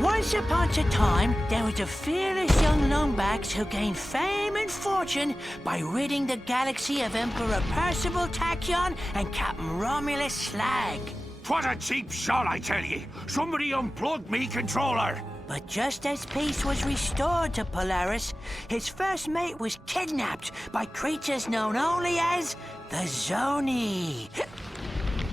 Once upon a time, there was a fearless young lombax who gained fame and fortune by ridding the galaxy of Emperor Percival Tachyon and Captain Romulus Slag. What a cheap shot, I tell ye! Somebody unplugged me controller! But just as peace was restored to Polaris, his first mate was kidnapped by creatures known only as the Zoni.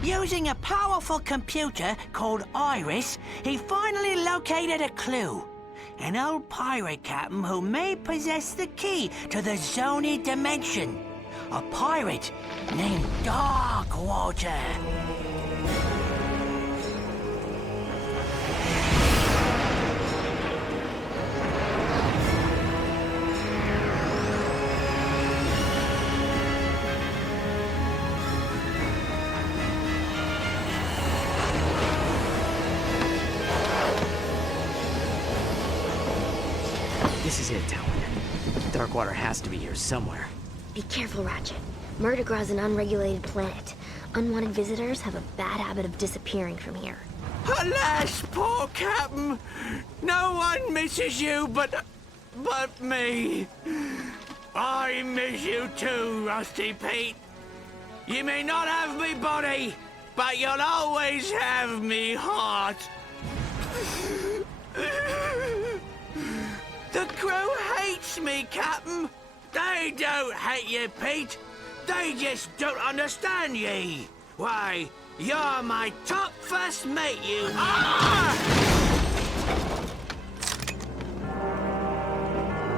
Using a powerful computer called Iris, he finally located a clue. An old pirate captain who may possess the key to the Zoni dimension. A pirate named Darkwater. This is it, Talon. Darkwater has to be here somewhere. Be careful, Ratchet. Murdergra's an unregulated planet. Unwanted visitors have a bad habit of disappearing from here. Alas, poor Captain! No one misses you but me. I miss you too, Rusty Pete. You may not have me body, but you'll always have me heart. The crew hates me, Captain. They don't hate you, Pete. They just don't understand ye. Why, you're my top first mate, you... Ah!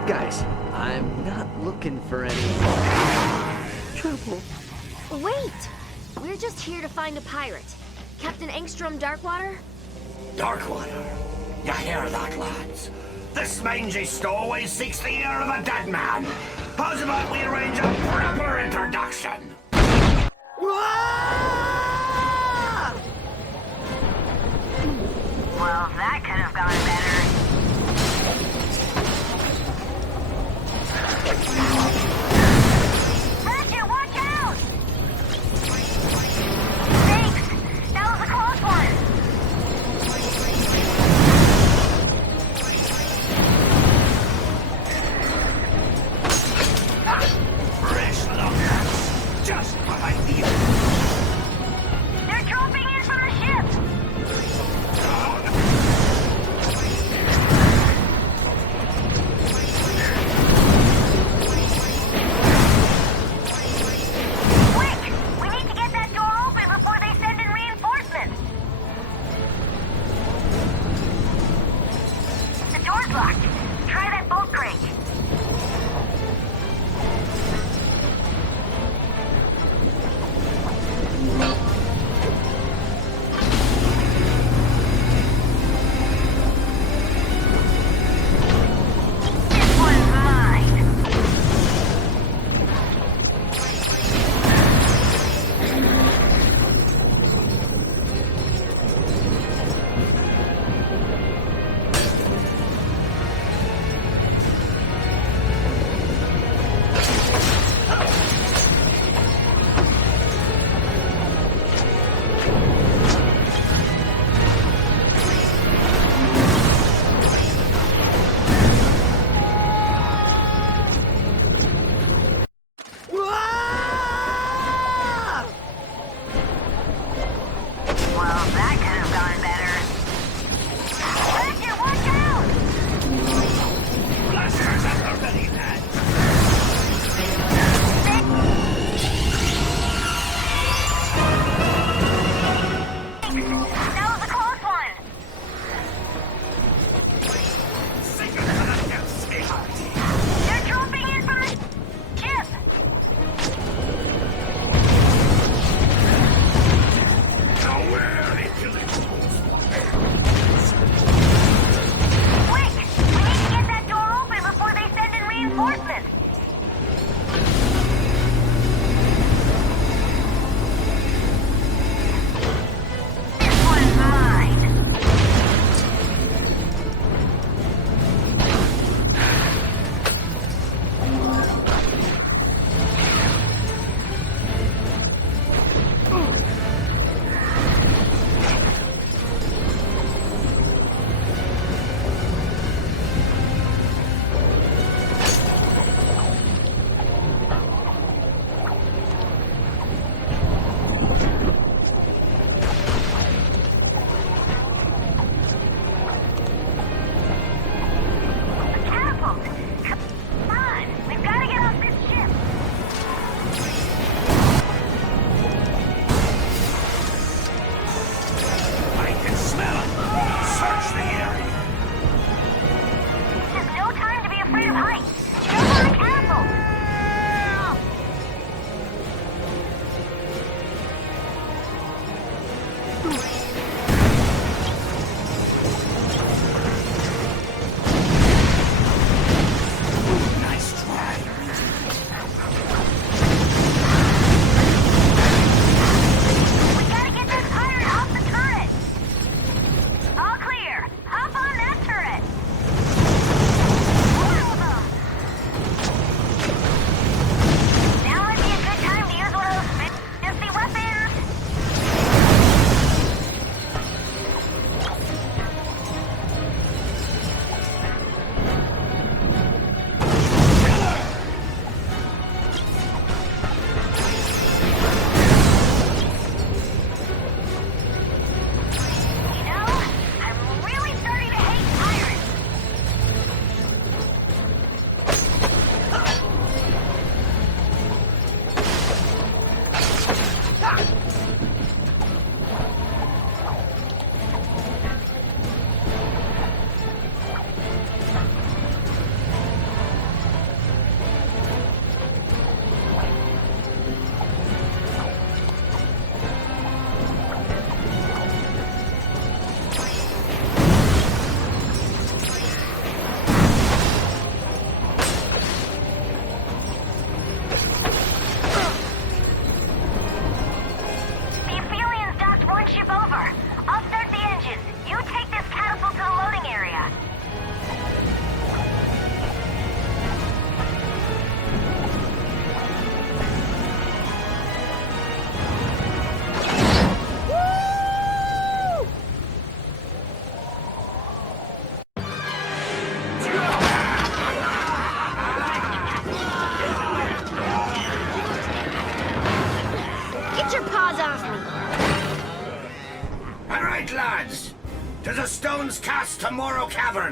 Guys, I'm not looking for any trouble. Wait! We're just here to find a pirate. Captain Engstrom Darkwater? Darkwater. You hear that, lads? This mangy stowaway seeks the ear of a dead man. How's about we arrange a proper introduction? Well, that could have gone better. Ratchet, watch out! Thanks! That was a close one! Fresh lockers. Just what I need. They're dropping in from the ship! Quick! We need to get that door open before they send in reinforcements! The door's locked. Try that bolt crate. This one's mine.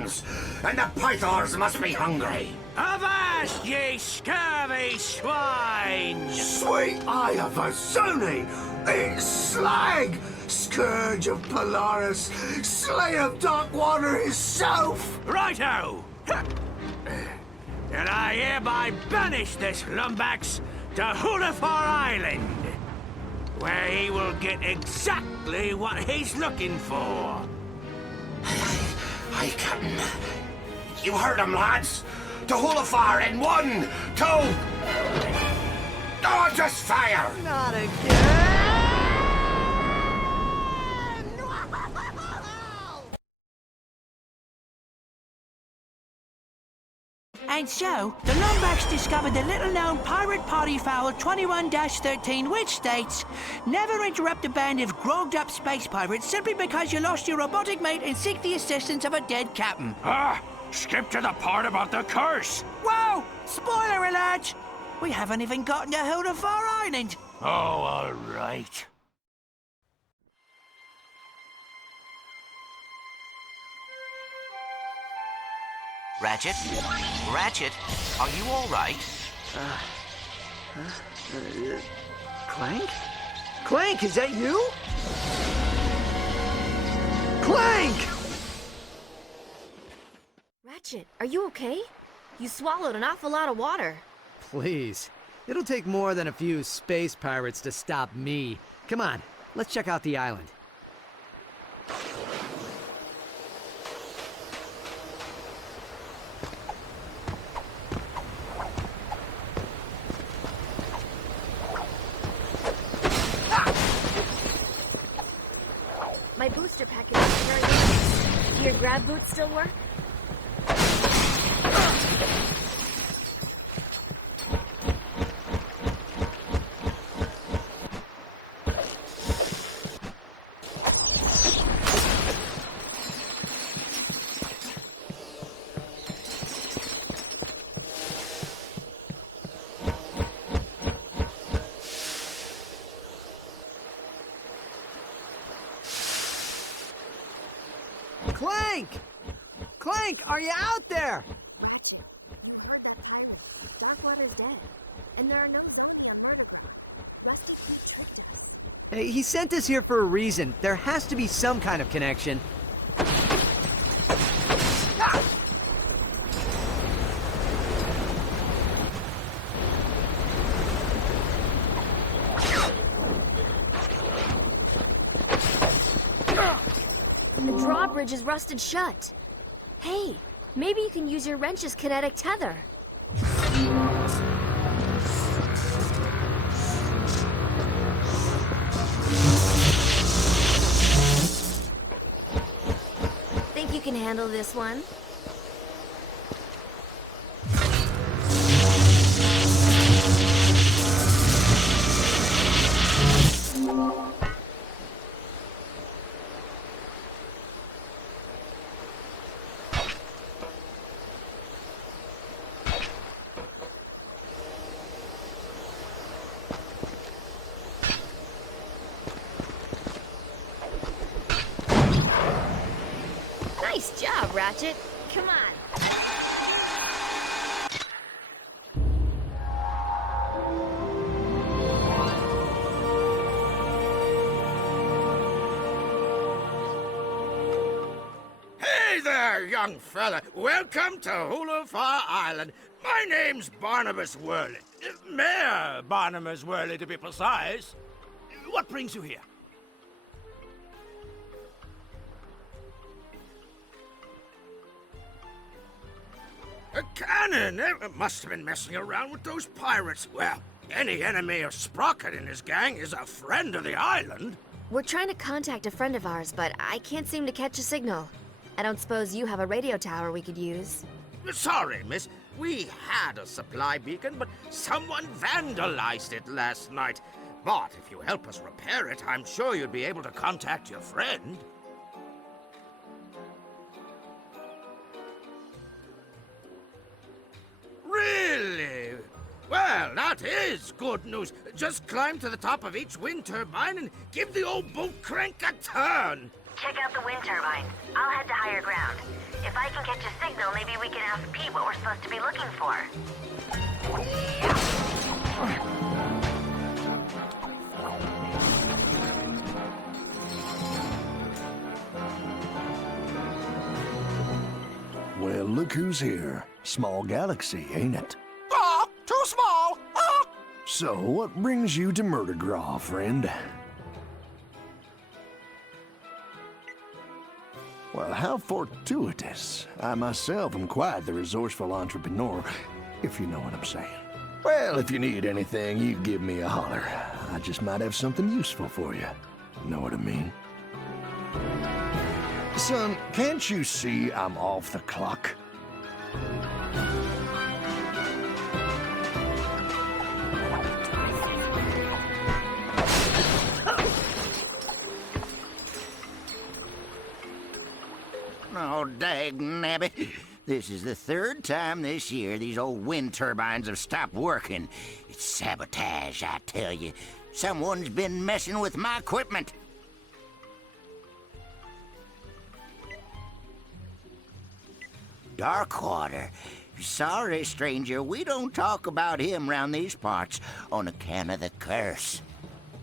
seals, and the pythons must be hungry. Avast, ye scurvy swine! Sweet eye of a Zuni! It's Slag! Scourge of Polaris! Slay of Darkwater himself! Righto! And I hereby banish this lumbax to Hulafar Island, where he will get exactly what he's looking for. Aye, Captain. You heard him, lads. To Hulafar in 1, 2... Oh, just fire! Not again! And so, the Lombax discovered the little-known pirate party foul 21-13, which states, never interrupt a band of grogged-up space pirates simply because you lost your robotic mate and seek the assistance of a dead captain. Skip to the part about the curse. Whoa! Spoiler alert! We haven't even gotten to Hulafar Island. Oh, all right. Ratchet? Ratchet, are you all right? Clank? Clank, is that you? Clank! Ratchet, are you okay? You swallowed an awful lot of water. Please. It'll take more than a few space pirates to stop me. Come on, let's check out the island. My booster package is very nice. Do your grab boots still work? Clank! Clank, are you out there? Ratchet, I heard that time. Darkwater's dead. And there are no zombies on murder. Rusty keeps trusted us. Hey, he sent us here for a reason. There has to be some kind of connection. The drawbridge is rusted shut. Hey, maybe you can use your wrench's kinetic tether. Think you can handle this one? Nice job, Ratchet. Come on. Hey there, young fella. Welcome to Hulafar Island. My name's Barnabas Worley. Mayor Barnabas Worley, to be precise. What brings you here? A cannon! Must have been messing around with those pirates. Well, any enemy of Sprocket and his gang is a friend of the island. We're trying to contact a friend of ours, but I can't seem to catch a signal. I don't suppose you have a radio tower we could use. Sorry, miss. We had a supply beacon, but someone vandalized it last night. But if you help us repair it, I'm sure you'd be able to contact your friend. Really? Well, that is good news. Just climb to the top of each wind turbine and give the old boat crank a turn. Check out the wind turbine. I'll head to higher ground. If I can catch a signal, maybe we can ask Pete what we're supposed to be looking for. Well, look who's here. Small galaxy, ain't it? Ah, too small. Ah. So, what brings you to Murdergraw, friend? Well, how fortuitous. I myself am quite the resourceful entrepreneur, if you know what I'm saying. Well, if you need anything, you give me a holler. I just might have something useful for you. Know what I mean? Son, can't you see I'm off the clock? Oh, dag-nabbit. This is the third time this year these old wind turbines have stopped working. It's sabotage, I tell you. Someone's been messing with my equipment. Darkwater. Sorry, stranger, we don't talk about him round these parts on account of the curse.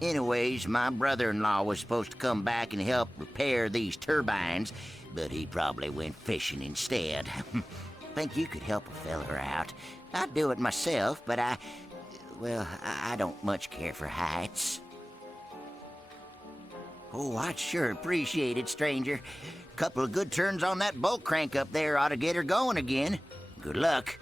Anyways, my brother-in-law was supposed to come back and help repair these turbines, but he probably went fishing instead. Think you could help a feller out. I'd do it myself, but I don't much care for heights. Oh, I'd sure appreciate it, stranger. Couple of good turns on that bolt crank up there ought to get her going again. Good luck.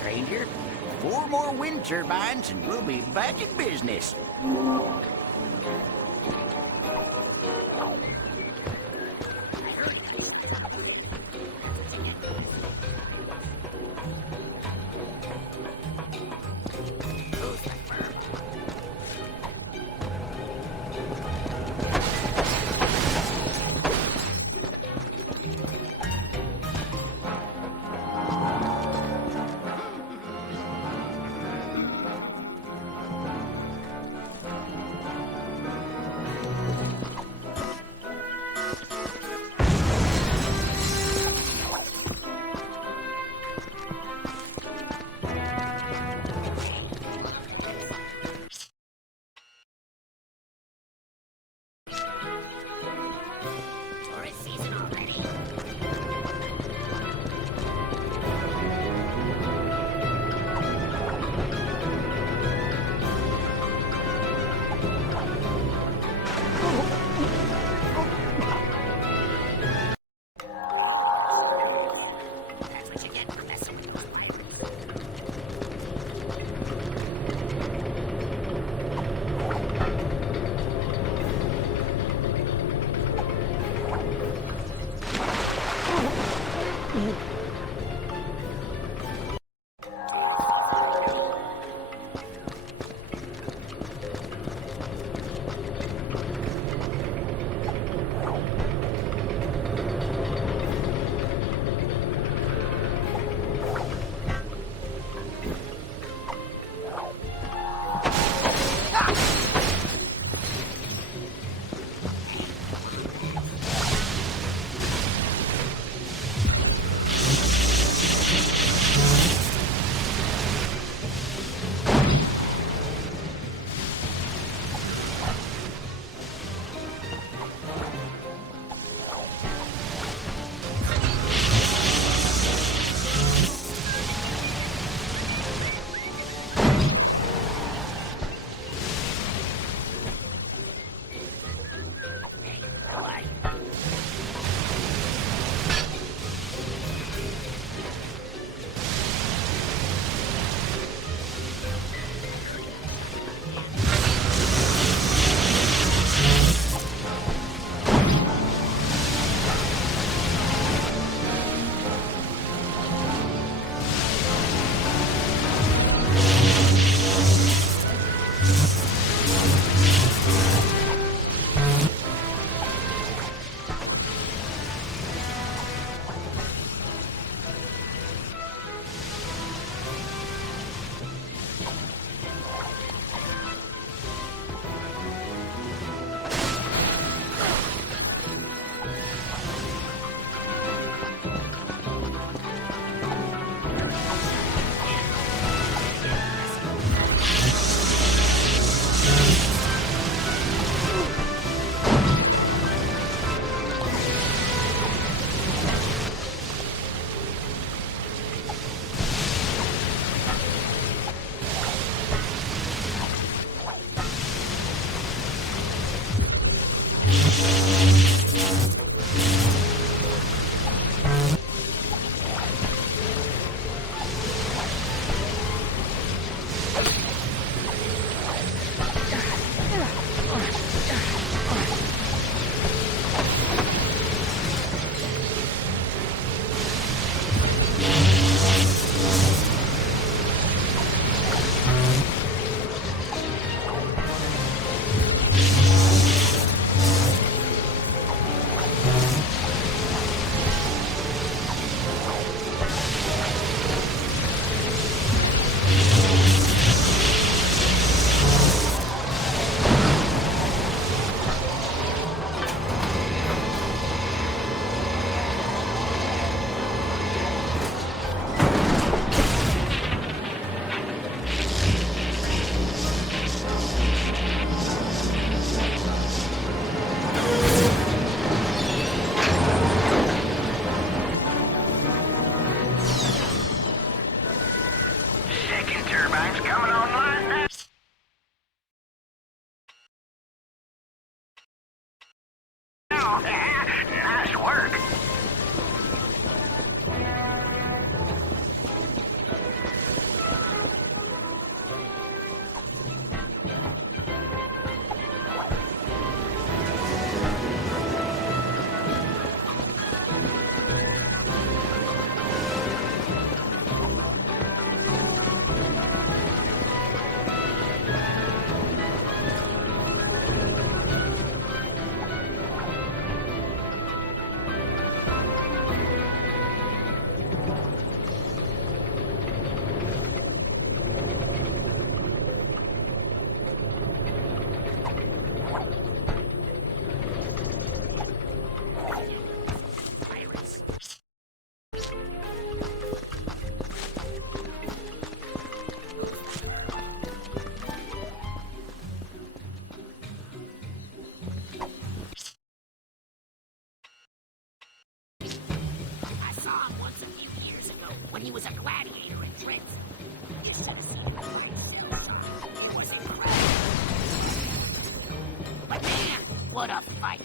Stranger. 4 more wind turbines and we'll be back in business. turbines coming online now. Nice work. I saw him once a few years ago when he was a gladiator in Trent. Just to see the great silver. It was incredible. But man, what a fight!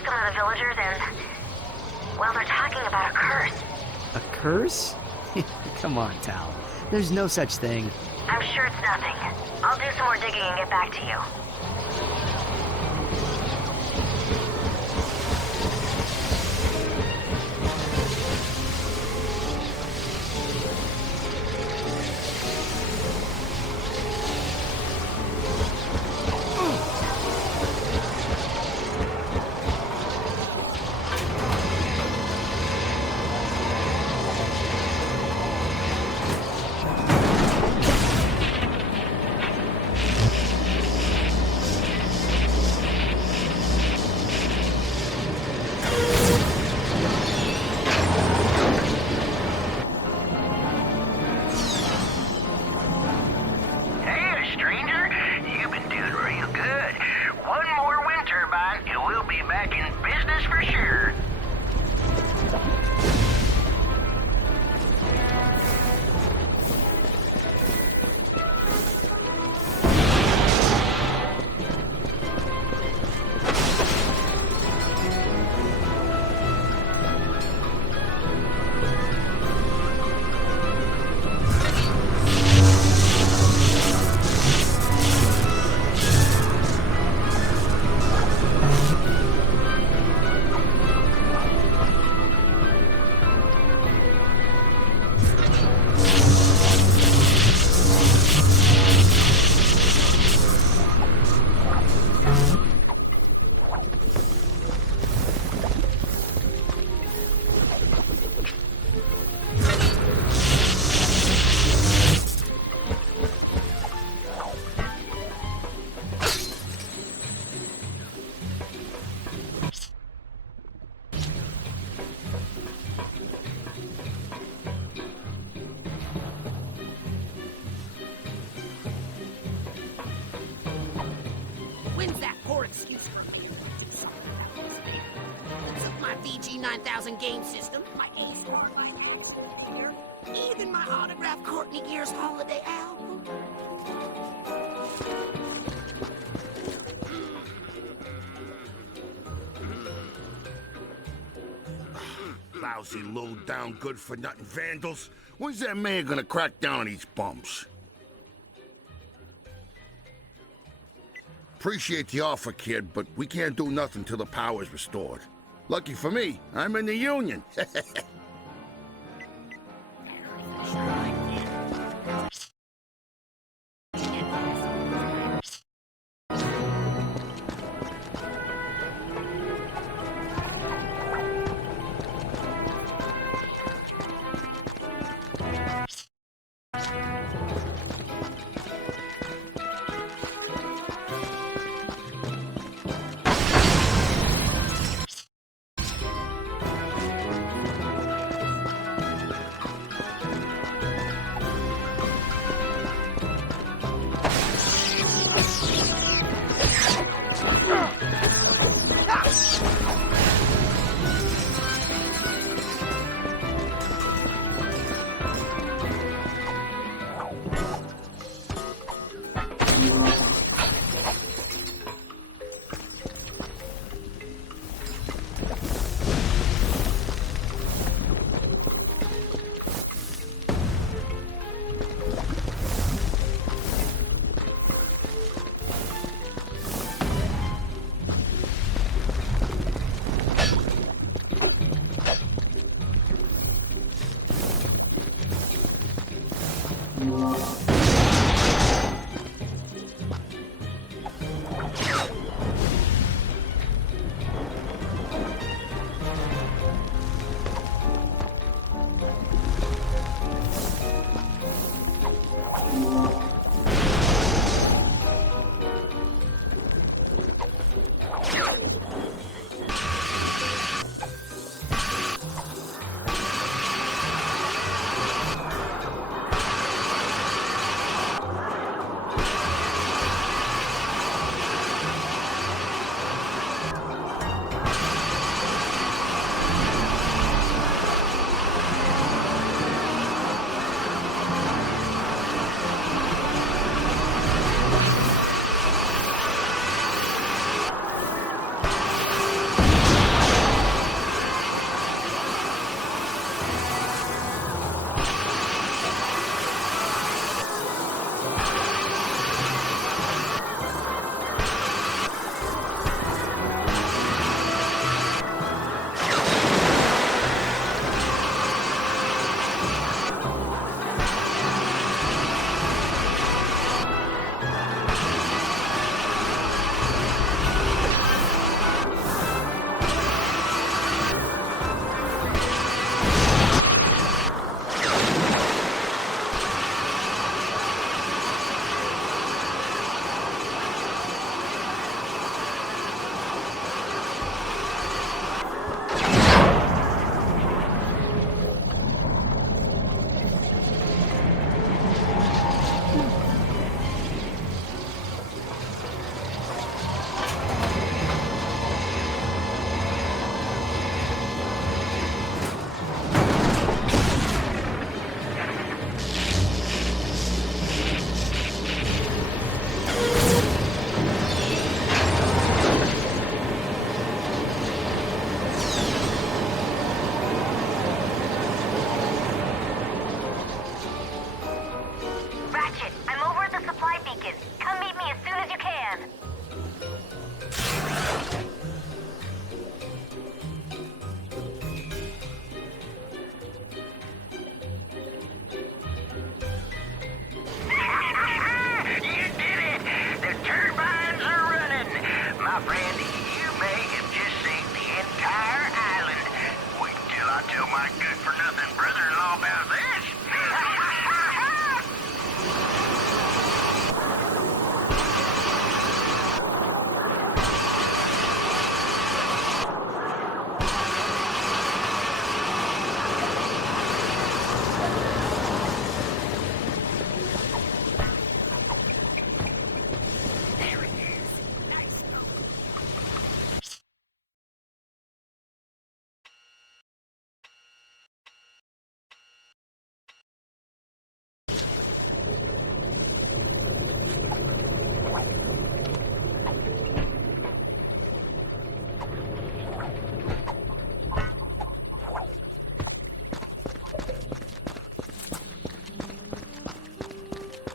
to some of the villagers and, well, they're talking about a curse. A curse? Come on, Tal. There's no such thing. I'm sure it's nothing. I'll do some more digging and get back to you. When's that poor excuse for me to do something about this game? Because of my VG-9000 game system, my A-Star, my Action Gear, even my autographed Courtney Gear's holiday album. Lousy, low-down, good-for-nothing vandals. When's that man gonna crack down on these bums? Appreciate the offer, kid, but we can't do nothing till the power's restored. Lucky for me, I'm in the Union. My friend, you may have just saved the entire island. Wait till I tell my good-for-nothing brother-in-law about this.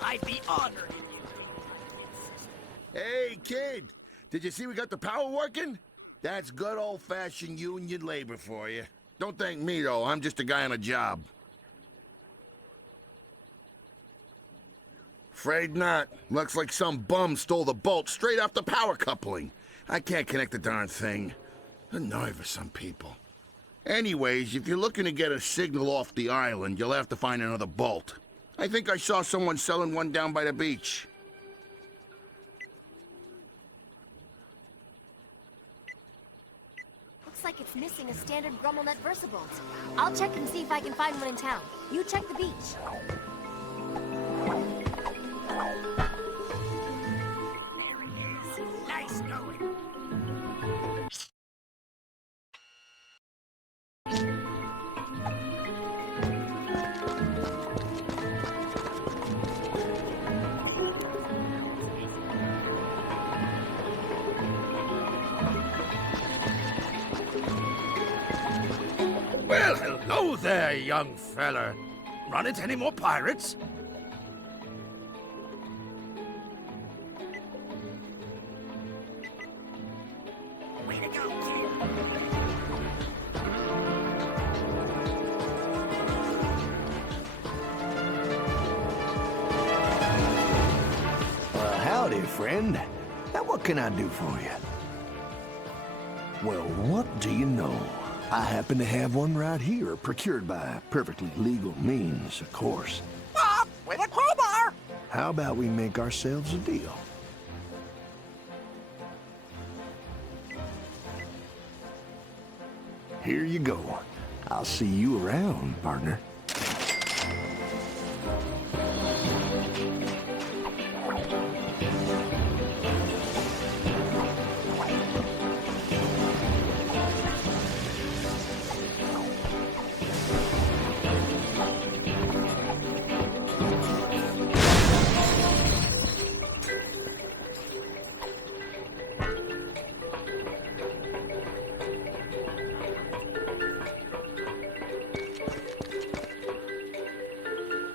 I'd be honored if you Hey, kid! Did you see we got the power working? That's good old-fashioned union labor for you. Don't thank me, though. I'm just a guy on a job. Afraid not. Looks like some bum stole the bolt straight off the power coupling. I can't connect the darn thing. The nerve of some people. Anyways, if you're looking to get a signal off the island, you'll have to find another bolt. I think I saw someone selling one down by the beach. Looks like it's missing a standard Grummelnet VersaBolt. I'll check and see if I can find one in town. You check the beach. nice going. Well, hello there, young fella. Run into any more pirates? Way to go, kid. Howdy, friend. Now, what can I do for you? Well, what do you know? I happen to have one right here, procured by perfectly legal means, of course. With a crowbar! How about we make ourselves a deal? Here you go. I'll see you around, partner.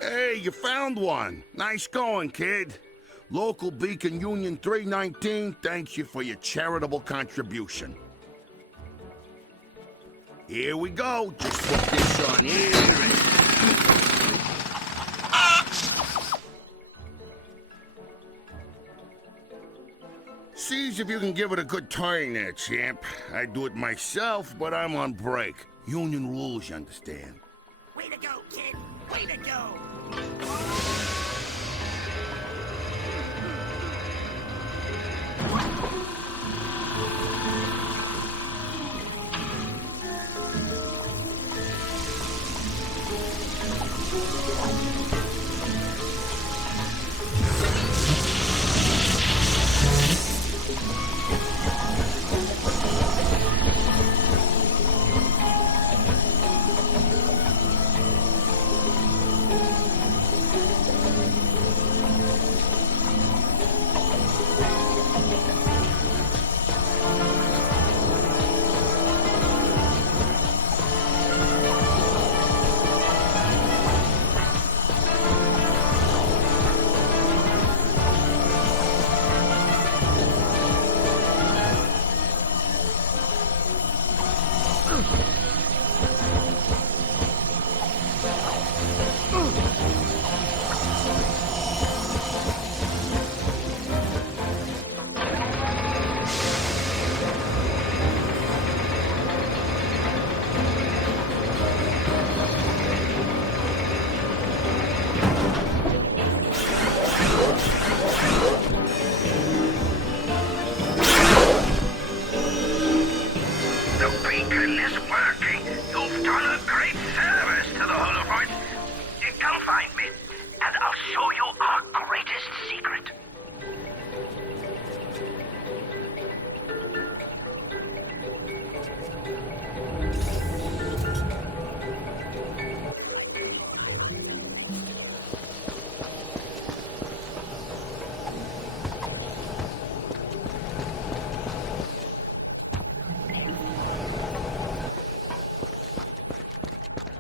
Hey, you found one. Nice going, kid. Local Beacon Union 319 thanks you for your charitable contribution. Here we go. Just put this on here. Sees if you can give it a good turn there, champ. I'd do it myself, but I'm on break. Union rules, you understand. Way to go, kid! Way to go!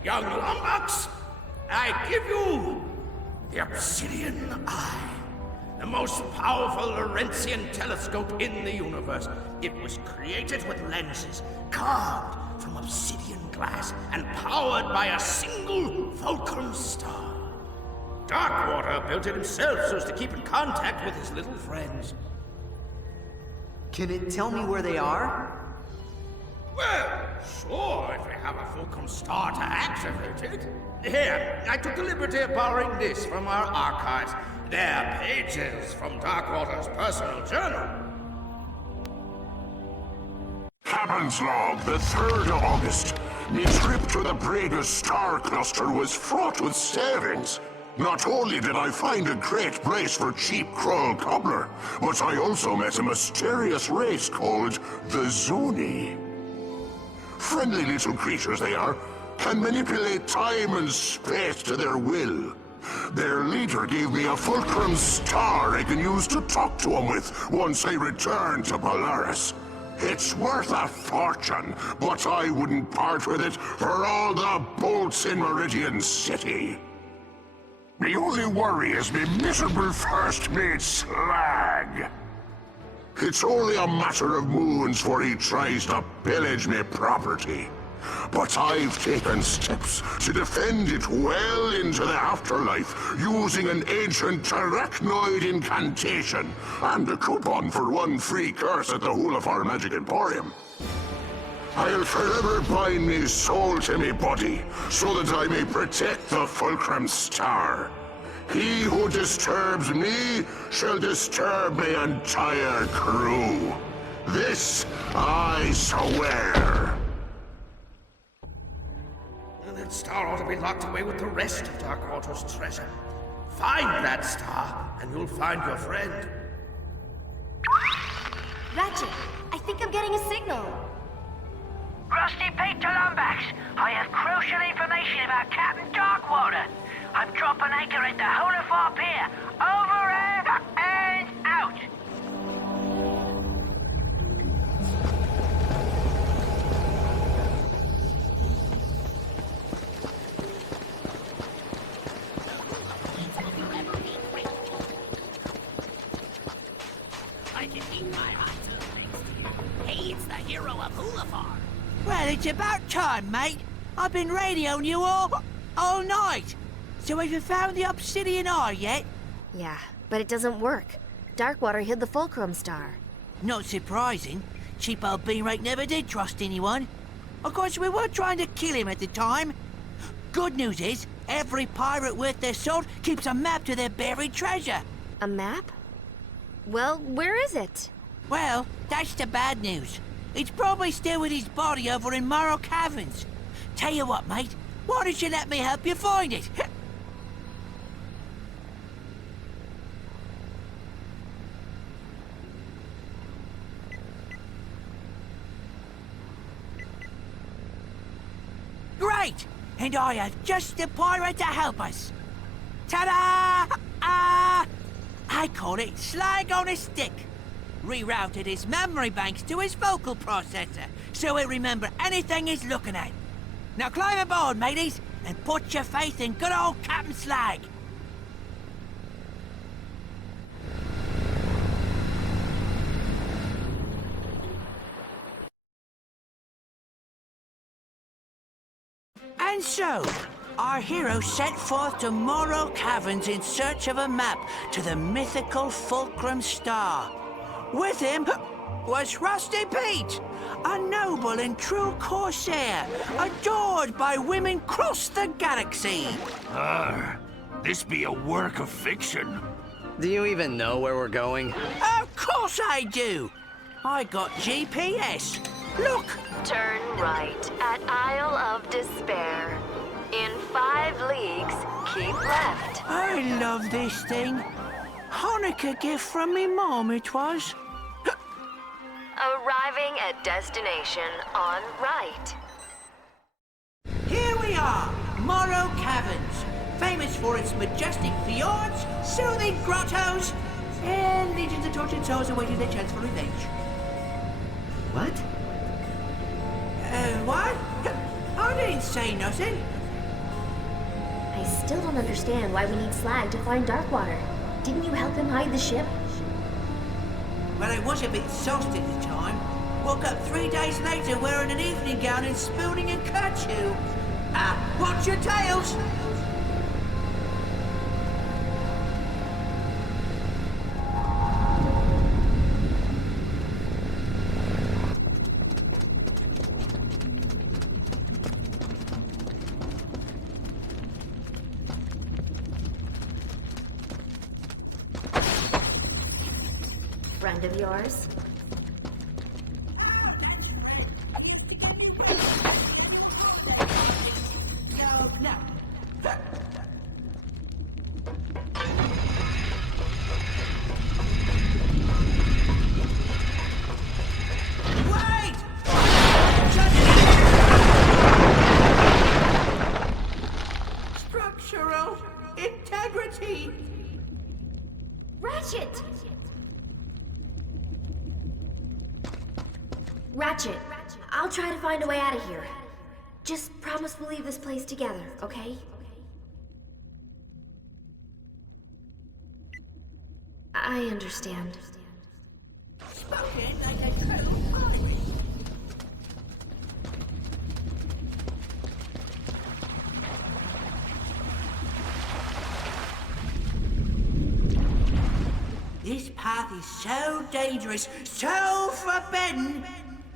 Young Lombax, I give you the Obsidian Eye. The most powerful Laurentian telescope in the universe. It was created with lenses carved from obsidian glass and powered by a single fulcrum star. Darkwater built it himself so as to keep in contact with his little friends. Can it tell me where they are? Well, sure, if we have a fulcrum star to activate it. Here, I took the liberty of borrowing this from our archives. They're pages from Darkwater's personal journal. Captain's log, the 3rd of August. My trip to the Breda star cluster was fraught with savings. Not only did I find a great place for cheap Krull cobbler, but I also met a mysterious race called the Zuni. Friendly little creatures they are, can manipulate time and space to their will. Their leader gave me a fulcrum star I can use to talk to him with once I return to Polaris. It's worth a fortune, but I wouldn't part with it for all the bolts in Meridian City. The only worry is me miserable first mate Slag. It's only a matter of moons before he tries to pillage me property. But I've taken steps to defend it well into the afterlife using an ancient arachnoid incantation and a coupon for 1 free curse at the Hulafar Magic Emporium. I'll forever bind me soul to me body so that I may protect the Fulcrum Star. He who disturbs me shall disturb my entire crew. This I swear. That star ought to be locked away with the rest of Darkwater's treasure. Find that star, and you'll find your friend. Ratchet, I think I'm getting a signal. Rusty Pete to Lombax. I have crucial information about Captain Darkwater. I'm dropping anchor at the Hulafar Pier. Over and out. I can eat my hot tub thanks to you. Hey, it's the hero of Hulafar. Well, it's about time, mate. I've been radioing you all night. So have you found the Obsidian Eye yet? Yeah, but it doesn't work. Darkwater hid the Fulcrum Star. Not surprising. Cheap old Beanrake never did trust anyone. Of course, we were trying to kill him at the time. Good news is, every pirate worth their salt keeps a map to their buried treasure. A map? Well, where is it? Well, that's the bad news. It's probably still with his body over in Morrow Caverns. Tell you what, mate, why don't you let me help you find it? Great! And I have just the pirate to help us. Ta-da! I call it Slag on a Stick. Rerouted his memory banks to his vocal processor, so he'll remember anything he's looking at. Now climb aboard, mateys, and put your faith in good old Captain Slag. And so, our hero set forth to Morrow Caverns in search of a map to the mythical Fulcrum Star. With him was Rusty Pete, a noble and true corsair, adored by women across the galaxy. This be a work of fiction. Do you even know where we're going? Of course I do. I got GPS. Look. Turn right at Isle of Despair. In 5 leagues, keep left. I love this thing. Hanukkah gift from me mom it was. Arriving at destination on right. Here we are, Morrow Caverns, famous for its majestic fjords, soothing grottos, and legions of tortured souls awaiting their chance for revenge. What? What? I didn't say nothing. I still don't understand why we need Slag to find Darkwater. Didn't you help him hide the ship? Well, I was a bit sauced at the time. Woke up 3 days later wearing an evening gown and spooning a kerchief. Ah, watch your tails! Friend of yours? No. Wait! Structural integrity! Ratchet! Ratchet, I'll try to find a way out of here. Just promise we'll leave this place together, okay? I understand. Spoken like a true pirate. This path is so dangerous, so forbidden,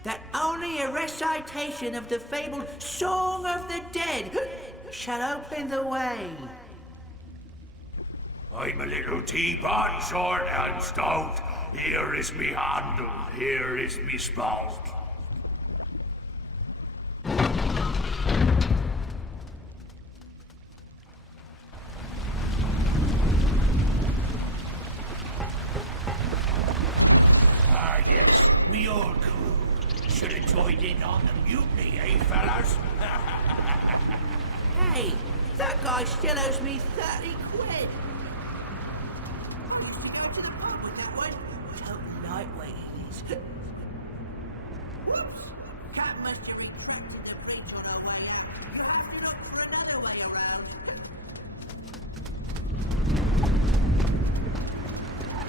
that only a recitation of the fabled Song of the Dead shall open the way. I'm a little teapot, short and stout. Here is me handle, here is me spout. Ah, yes, we old crew. Should have joined in on the mutiny, eh, fellas? Hey, that guy still owes me 30 quid. We go to the pub with that one. Total lightweight he is. Whoops! Cat must have retracted the bridge on our way out. We'll have to look for another way around.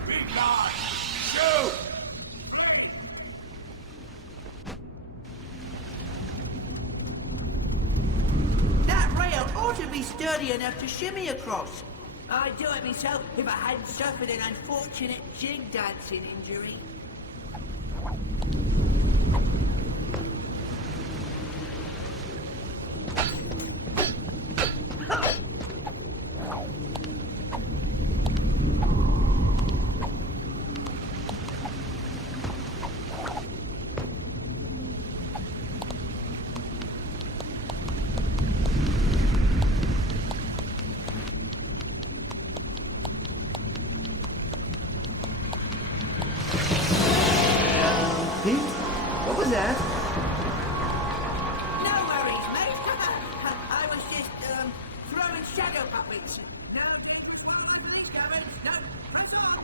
Big guy, shoot! Ought to be sturdy enough to shimmy across. I'd do it myself if I hadn't suffered an unfortunate jig dancing injury. What was that? No worries, mate. I was just, throwing shadow puppets. No, please, Gavin. No, that's all.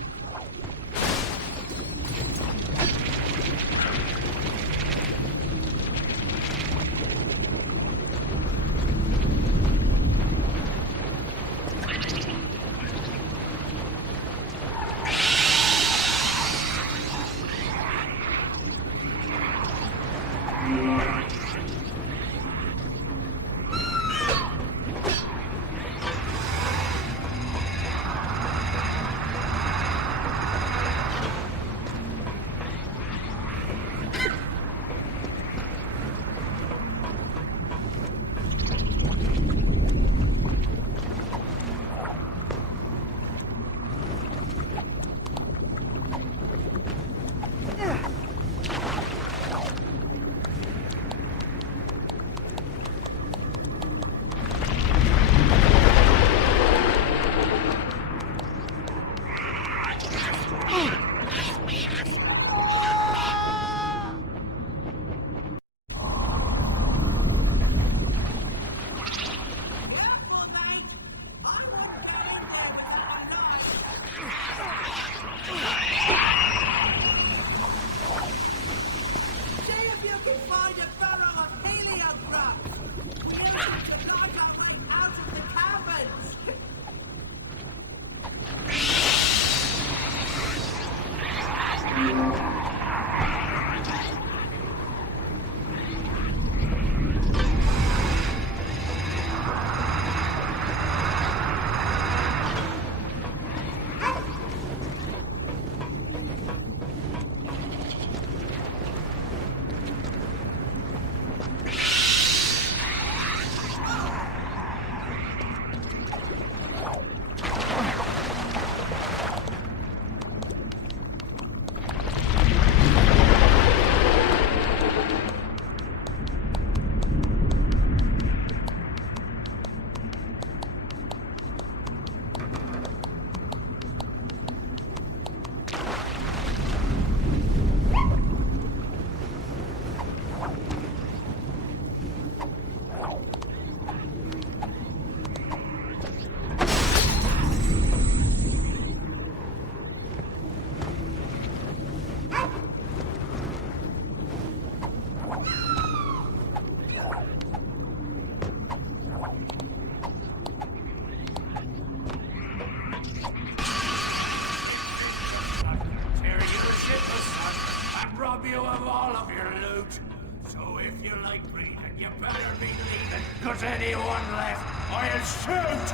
rob you of all of your loot. So if you like breeding, you better be leaving, cause anyone left, I'll shoot!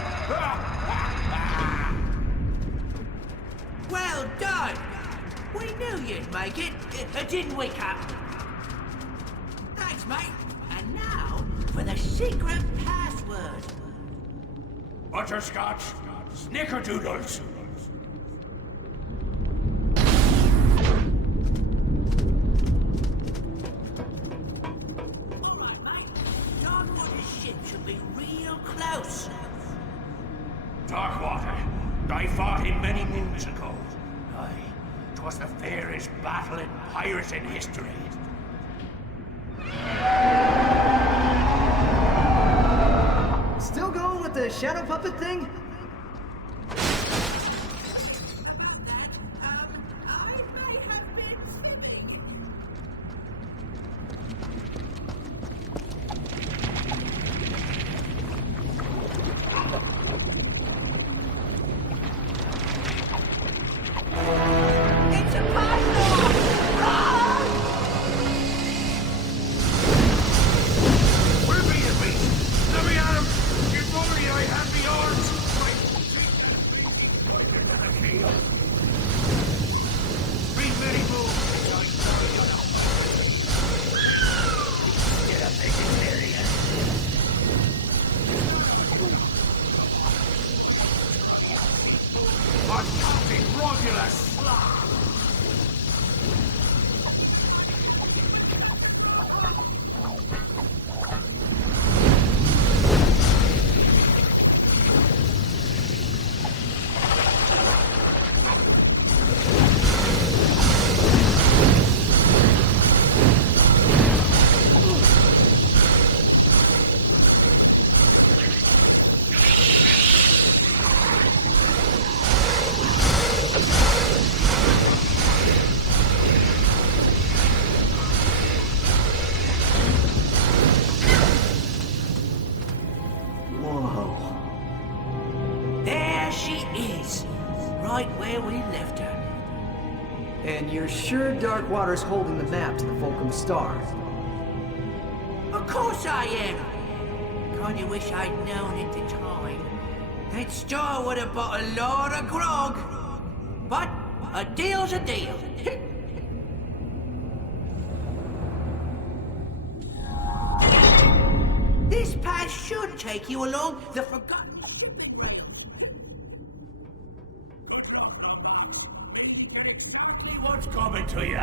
Well done! We knew you'd make it, didn't we, Captain? Thanks, mate. And now for the secret password. Butterscotch, snickerdoodles. Alright, mate. Darkwater's ship should be real close. Darkwater, I fought him many moons ago. Aye, 'twas the fairest battle in pirating history. Still going with the shadow puppet thing? I may have been thinking. It's a parcel! Run! Where be it, mate? Let me at him! Give me, I have the arms! Why did I feel? Three many moves, I saw you now. Get up, make it serious. What's counting, Romulus? There she is, right where we left her. And you're sure Darkwater's holding the map to the Fulcrum Star? Of course I am. Kinda wish I'd known at the time. That star would have bought a lot of grog. But a deal's a deal. This path should take you along the forgotten. What's coming to you?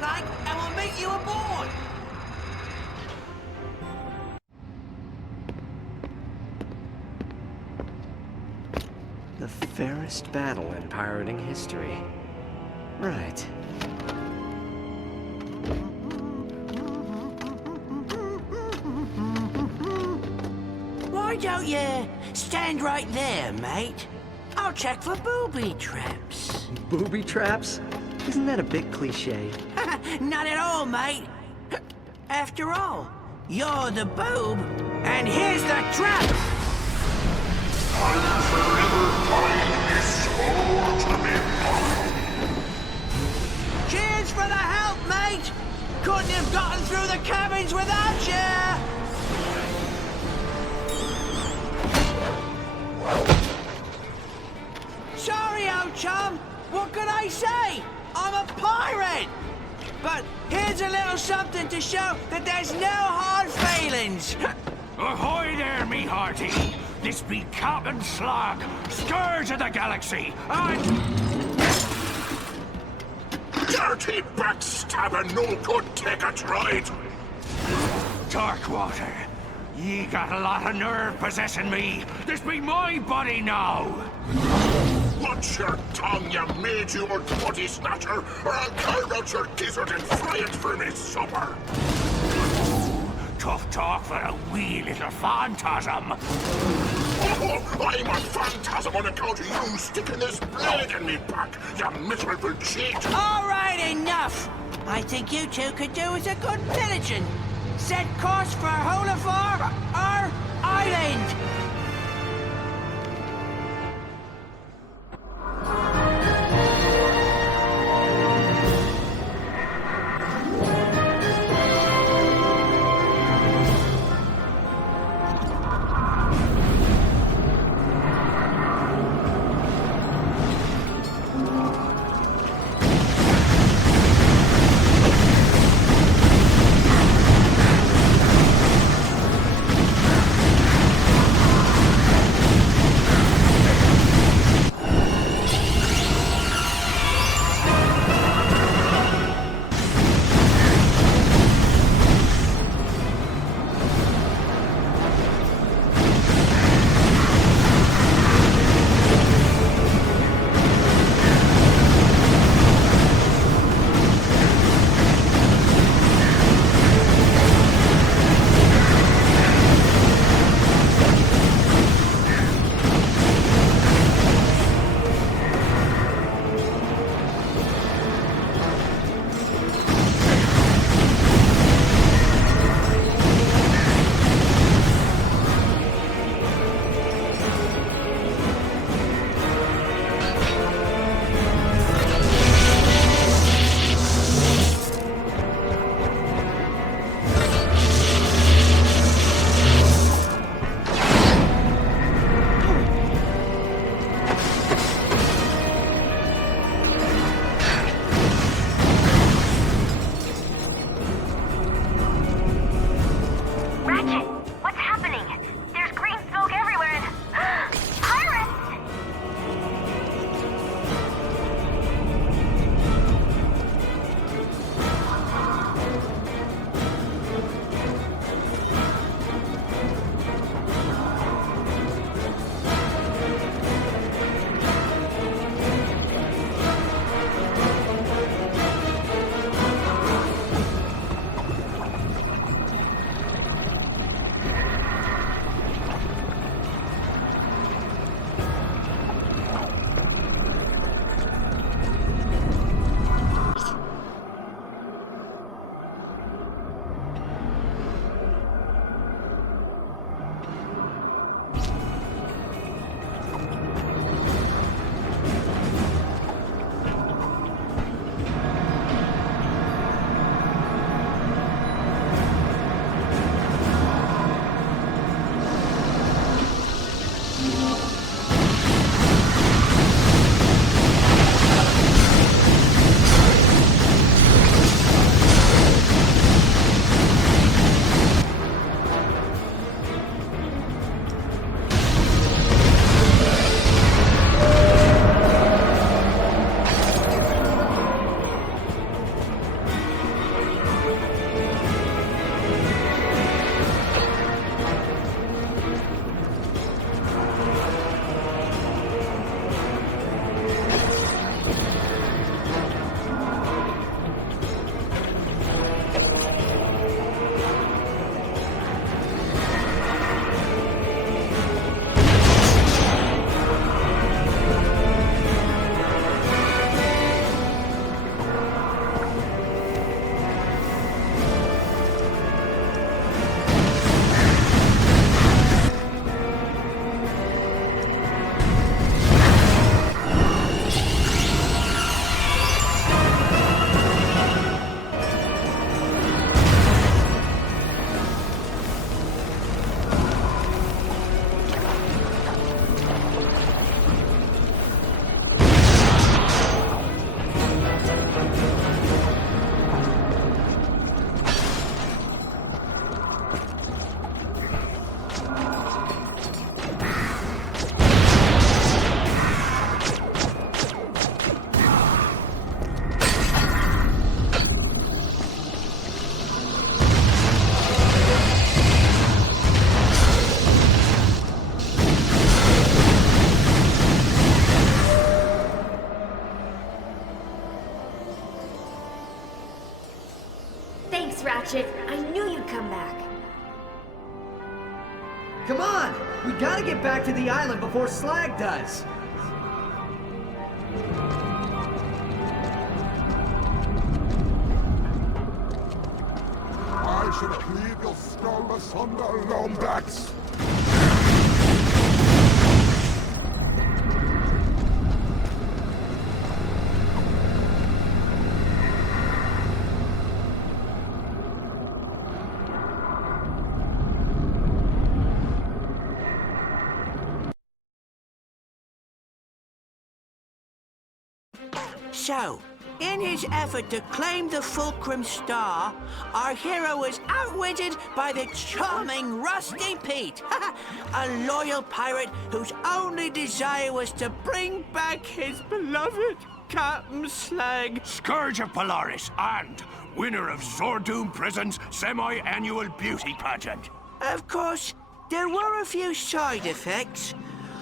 like, and we'll meet you aboard. The fairest battle in pirating history. Right. Why don't you stand right there, mate? I'll check for booby traps. Booby traps? Isn't that a bit cliche? Not at all, mate. After all, you're the boob, and here's the trap! I'll forever find this sword to be mine. Cheers for the help, mate! Couldn't have gotten through the cabins without you! Sorry, old chum. What could I say? I'm a pirate! But here's a little something to show that there's no hard feelings. Ahoy there, me hearty! This be Captain Slog, scourge of the galaxy, and... Dirty backstabber, no good take a ride. Darkwater, ye got a lot of nerve possessing me. This be my body now. Watch your tongue, you made-you-old body snatcher, or I'll carve out your gizzard and fry it for me supper. Tough talk for a wee little phantasm. Oh, I'm a phantasm on account of you sticking this blade in me back, you miserable cheat. All right, enough. I think you two could do as a good pillaging. Set course for Holafar, our island. Thanks, Ratchet. I knew you'd come back. Come on! We gotta get back to the island before Slag does! I should cleave your skull asunder, Lombax! So, in his effort to claim the Fulcrum Star, our hero was outwitted by the charming Rusty Pete, a loyal pirate whose only desire was to bring back his beloved Captain Slag. Scourge of Polaris and winner of Zordoom Prison's semi-annual beauty pageant. Of course, there were a few side effects.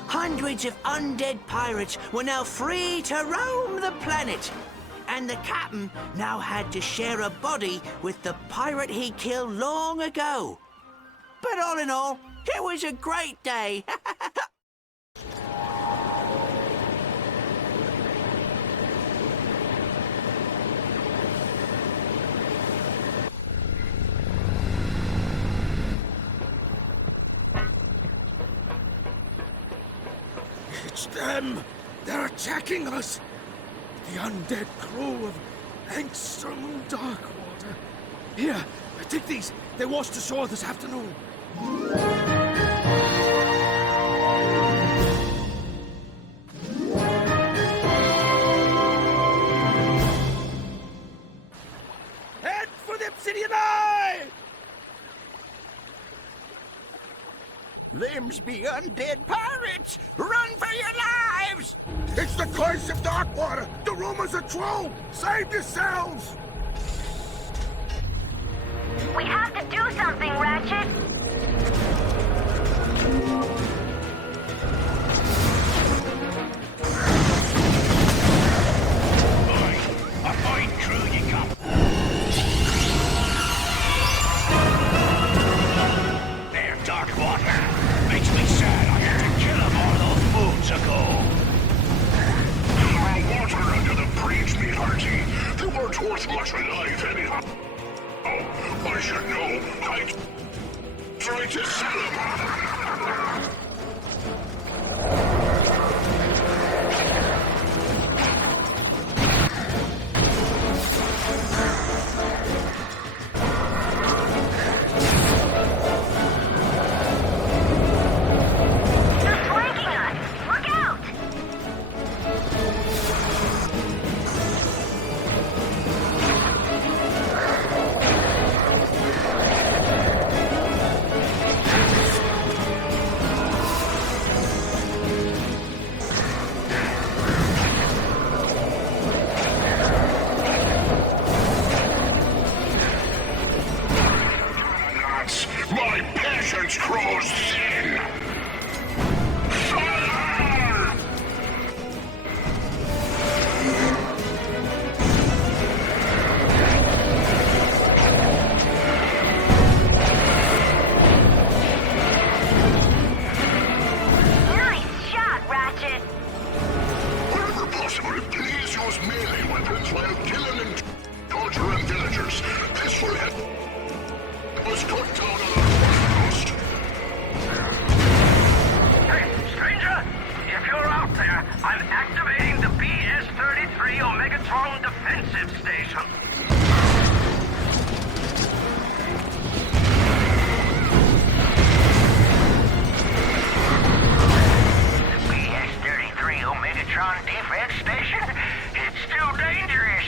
Hundreds of undead pirates were now free to roam the planet. And the captain now had to share a body with the pirate he killed long ago. But all in all, it was a great day. It's them! They're attacking us! The undead crew of Angstrom Darkwater. Here, take these. They washed ashore this afternoon. Head for the Obsidian Eye! Them's be undead pirates! Run for your lives! It's the curse of Darkwater! The rumors are true! Save yourselves! We have to do something, Ratchet. A fine crew you got. There, Darkwater. Makes me sad I had to kill him all those moons ago. Water under the bridge, me hearty. They weren't worth much alive anyhow. Oh, I should know. I'd try to sell them. They're flanking us. Look out! Nuts! My patience grows thin! Fire! Nice shot, Ratchet. Wherever possible, please use melee weapons while killing and torturing villagers. This will help us cut down on our cost. Hey, stranger! If you're out there, I'm activating the BS-33 Omegatron defensive station. The BS-33 Omegatron defense station? It's still dangerous.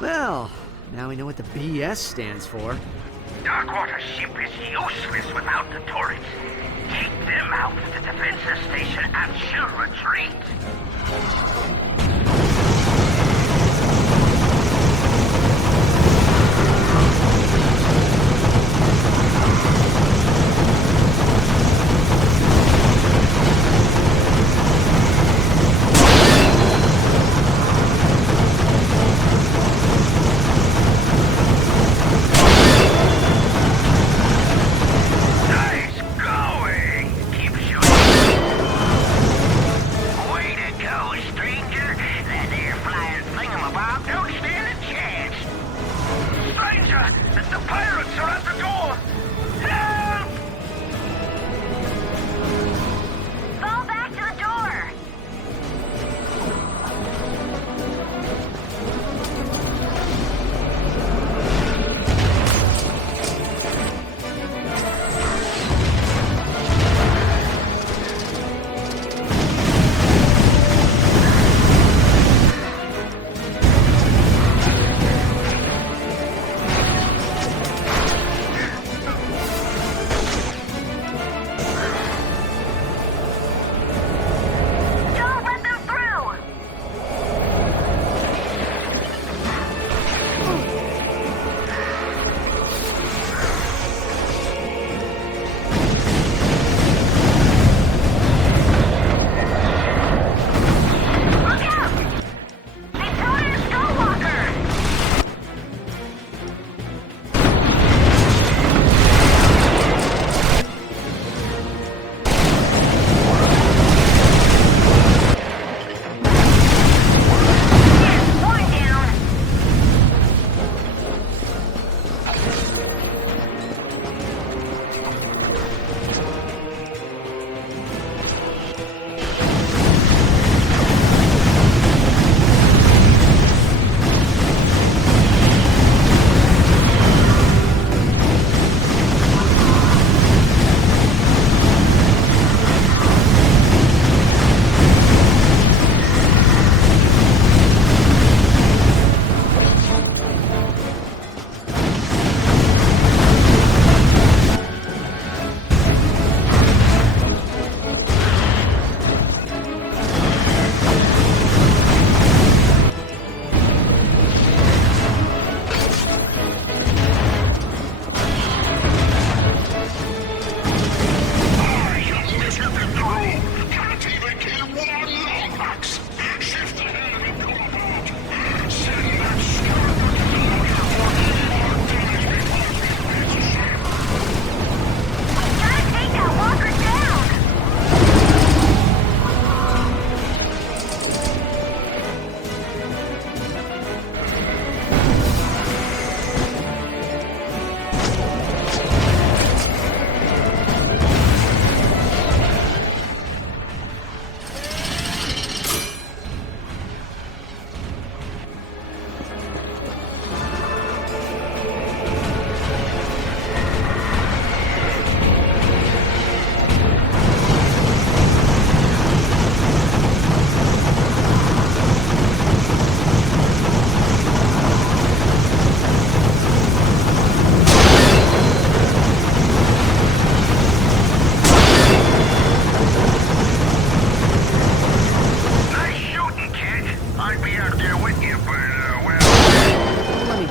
Well, now we know what the BS stands for. Darkwater ship is useless without the turrets. Take them out of the defensive station and she'll retreat.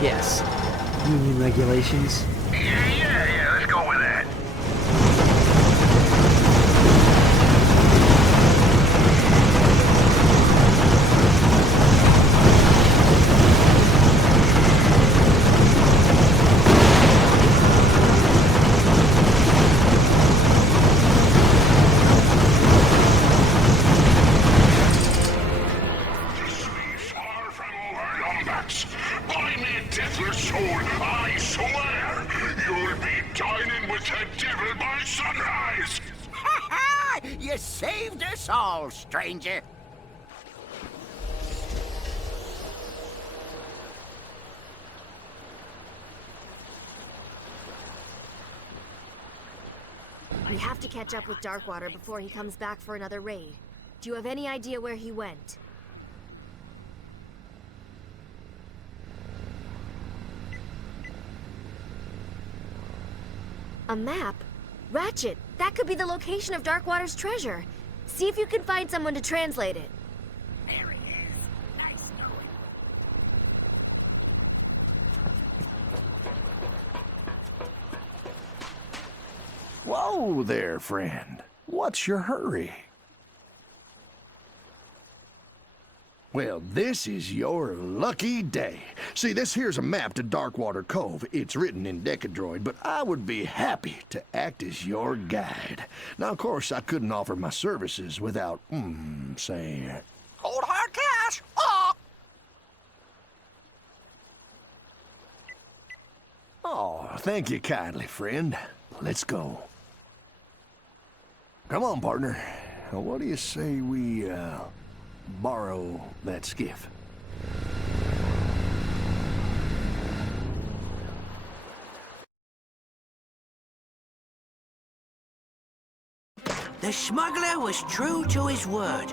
guess. Union regulations? Yeah, let's go with that. Buy me a deathless soul, I swear! You'll be dining with the devil by sunrise! Ha ha! You saved us all, stranger. We have to catch up with Darkwater before he comes back for another raid. Do you have any idea where he went? A map? Ratchet, that could be the location of Darkwater's treasure. See if you can find someone to translate it. There he is. Nice knowing. Whoa there, friend. What's your hurry? Well, this is your lucky day. See, this here's a map to Darkwater Cove. It's written in Decadroid, but I would be happy to act as your guide. Now, of course, I couldn't offer my services without, say... Cold hard cash. Oh! Oh, thank you kindly, friend. Let's go. Come on, partner. What do you say we, borrow that skiff? The smuggler was true to his word.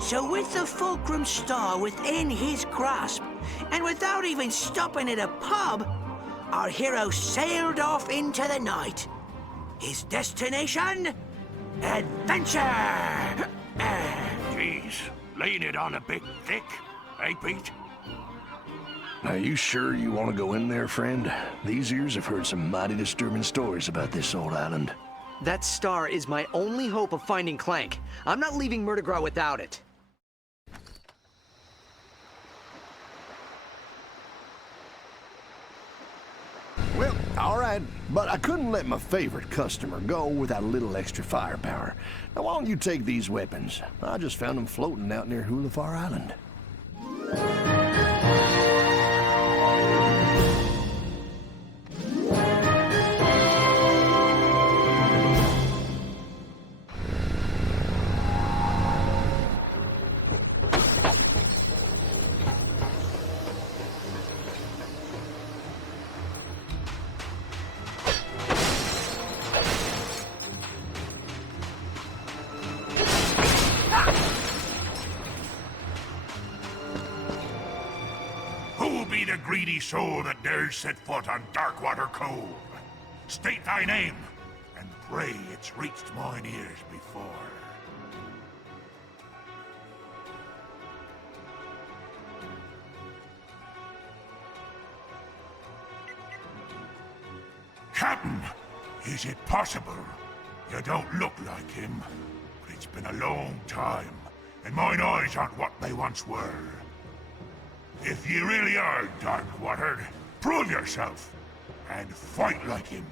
So with the Fulcrum Star within his grasp, and without even stopping at a pub, our hero sailed off into the night. His destination? Adventure! Jeez, laying it on a bit thick, eh, Pete? Are you sure you want to go in there, friend? These ears have heard some mighty disturbing stories about this old island. That star is my only hope of finding Clank. I'm not leaving Murdergraw without it. Well, all right, but I couldn't let my favorite customer go without a little extra firepower. Now, why don't you take these weapons? I just found them floating out near Hulafar Island. Who be the greedy soul that dares set foot on Darkwater Cove? State thy name, and pray it's reached mine ears before. Captain, is it possible? You don't look like him, but it's been a long time, and mine eyes aren't what they once were. If you really are Darkwater, prove yourself, and fight like him.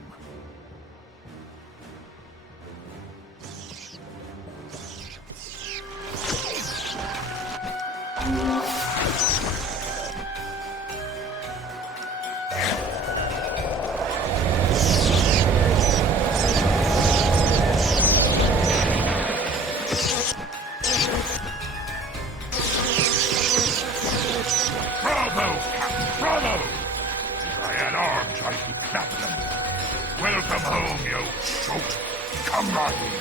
Bravo, Captain, bravo! I had arms I could clap them. Welcome home, you shoot. Come right in.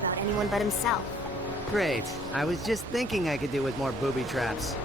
About anyone but himself. Great. I was just thinking I could do with more booby traps.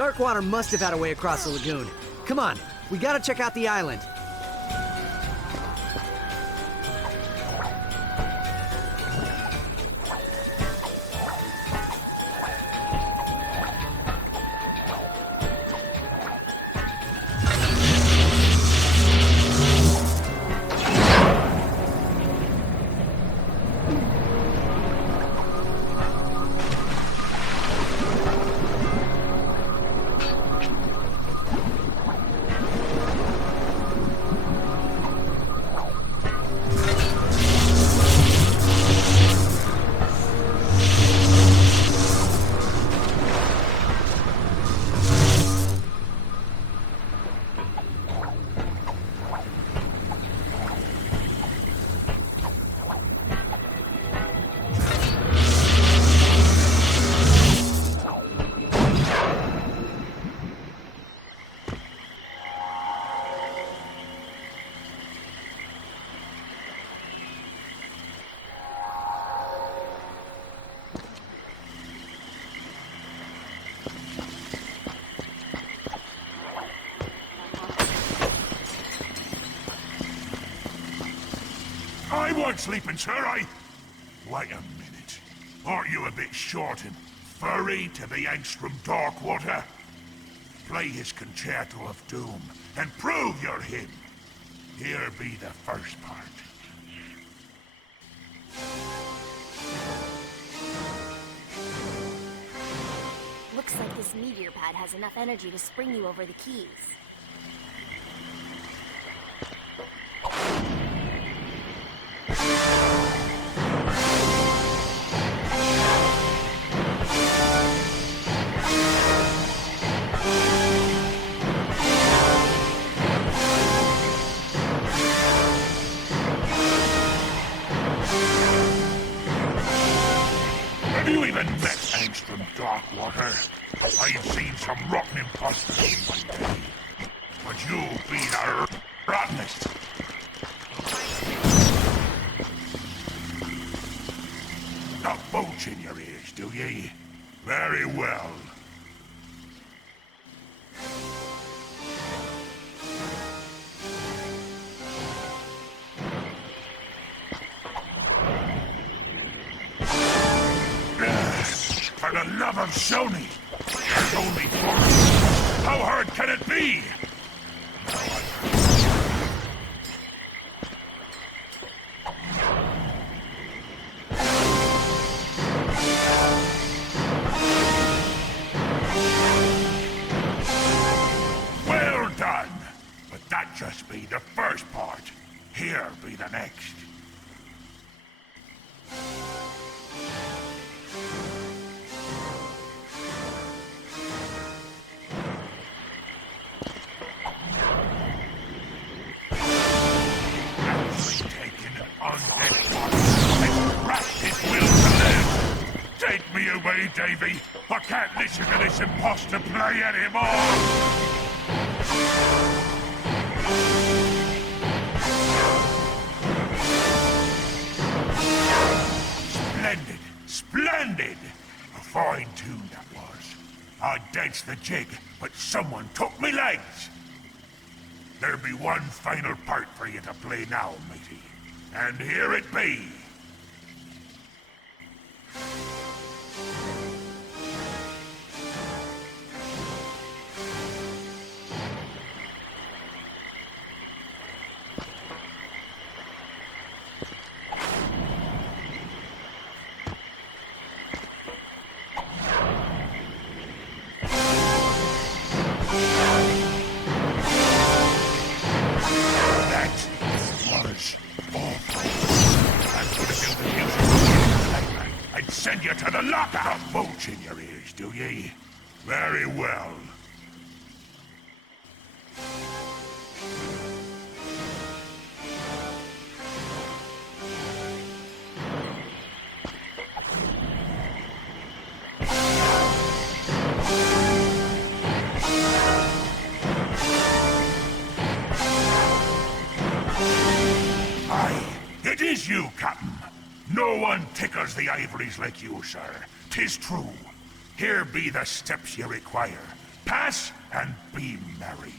Darkwater must have had a way across the lagoon. Come on, we gotta check out the island. I won't sleeping, sir, Wait a minute. Aren't you a bit short and furry to be Angstrom Darkwater? Play his Concerto of Doom and prove you're him. Here be the first part. Looks like this meteor pad has enough energy to spring you over the keys. Have you even met Angstrom Darkwater? I've seen some rotten imposters in my day. But you'll be the rottenest. Got boats in your ears, do ye? Very well. For the love of Sony! There's only one! How hard can it be? Well done! But that just be the first part. Here be the next. Take me away, Davy. I can't listen to this imposter play anymore. Splendid, splendid. A fine tune that was. I danced the jig, but someone took me legs. There'll be one final part for you to play now, matey. And here it be. Send you to the lockup! Boats in your ears, do ye? Very well. Aye, it is you, Captain. No one tickles the ivories like you, sir. 'Tis true. Here be the steps you require. pass and be merry.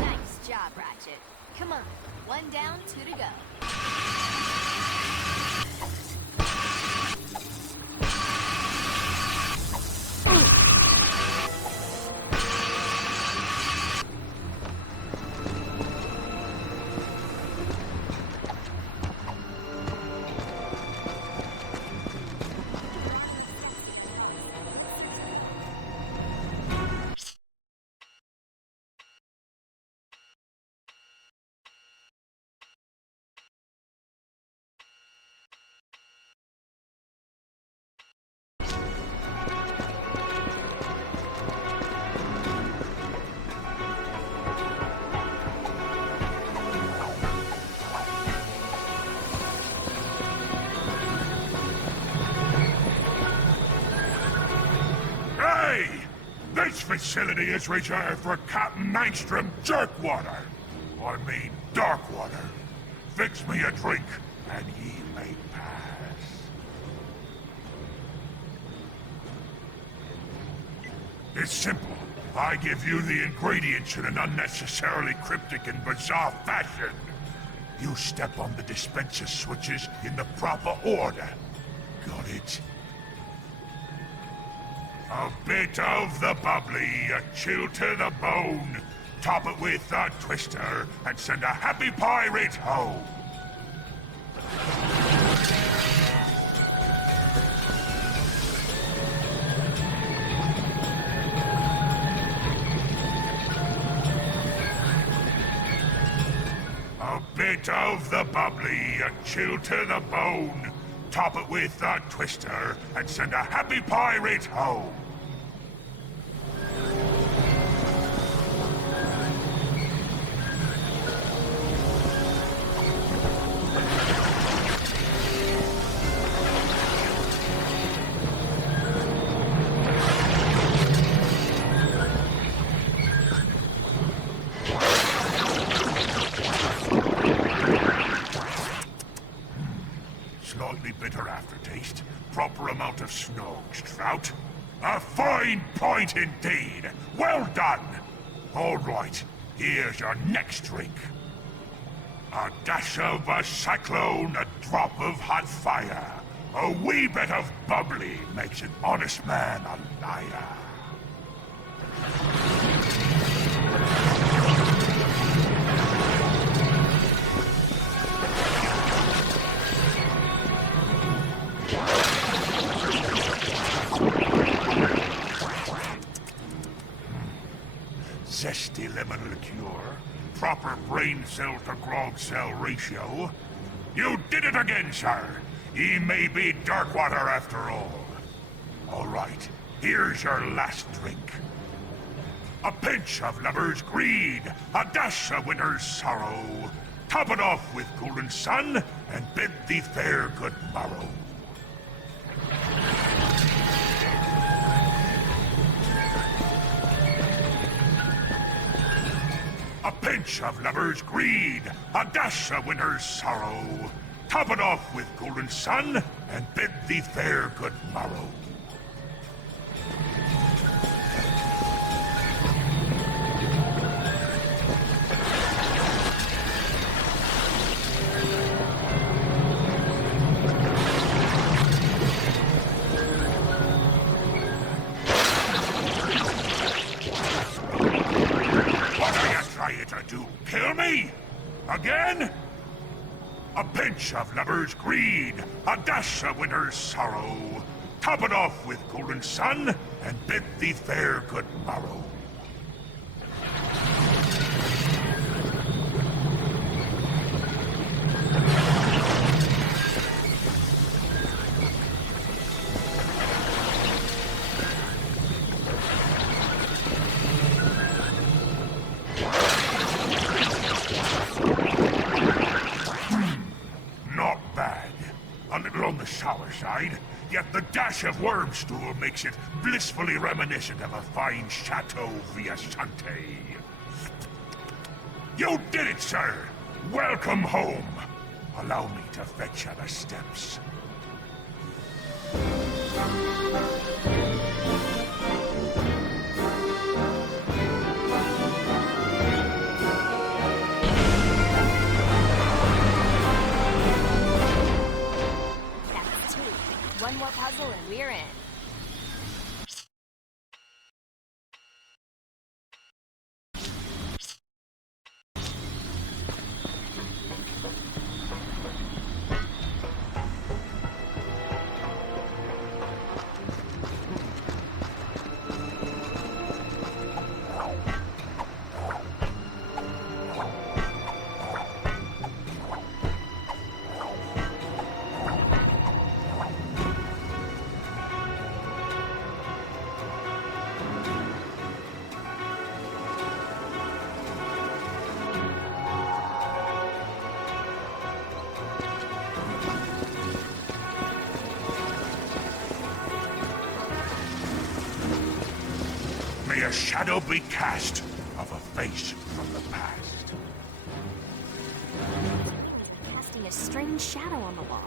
Nice job, Ratchet. Come on, one down, two to go. Hey! This facility is reserved for Captain Nystrom Jerkwater. I mean Darkwater. Fix me a drink, and ye may pass. It's simple. I give you the ingredients in an unnecessarily cryptic and bizarre fashion. You step on the dispenser switches in the proper order. Got it? A bit of the bubbly, a chill to the bone. Top it with a twister, and send a happy pirate home. A bit of the bubbly, a chill to the bone. Top it with a twister, and send a happy pirate home. Slightly bitter aftertaste. Proper amount of snogs, Trout. A fine point indeed. Well done. All right, here's your next drink. A dash of a cyclone, a drop of hot fire. A wee bit of bubbly makes an honest man a liar. Zesty lemon liqueur, proper brain cell to grog cell ratio. You did it again, sir. He may be Darkwater after all. All right, here's your last drink. A pinch of lover's greed, a dash of winter's sorrow. Top it off with golden sun, and bid thee fair good morrow. A pinch of lover's greed, a dash of winter's sorrow. Top it off with golden sun, and bid thee fair good morrow. To do? Kill me? Again? A pinch of lover's greed, a dash of winter's sorrow. Top it off with golden sun, and bid thee fair good morrow. A little on the sour side, yet the dash of wormstool makes it blissfully reminiscent of a fine Chateau Viasante. You did it, sir! Welcome home! Allow me to fetch you the steps. That's two. One more puzzle and we're in. May a shadow be cast of a face from the past. Casting a strange shadow on the wall.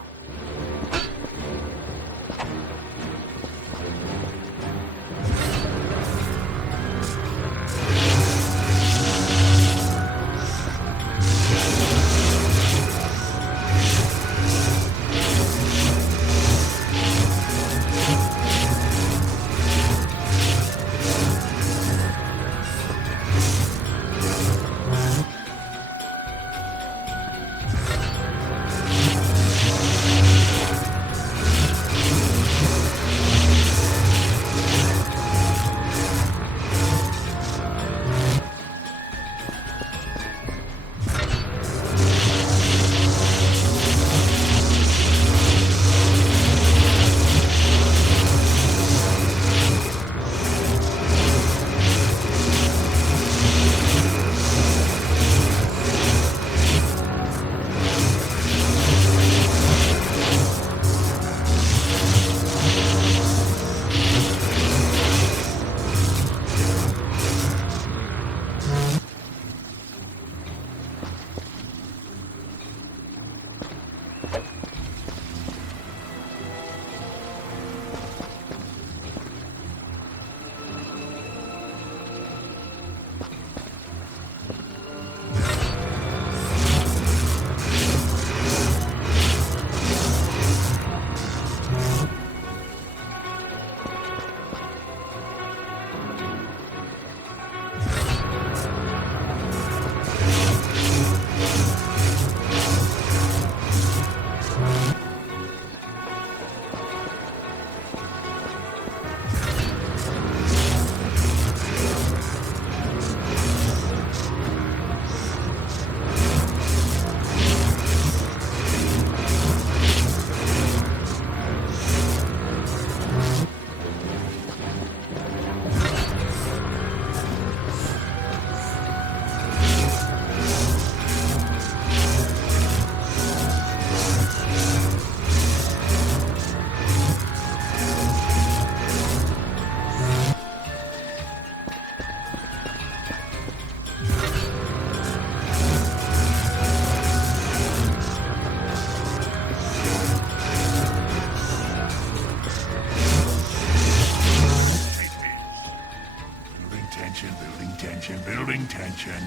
Building tension.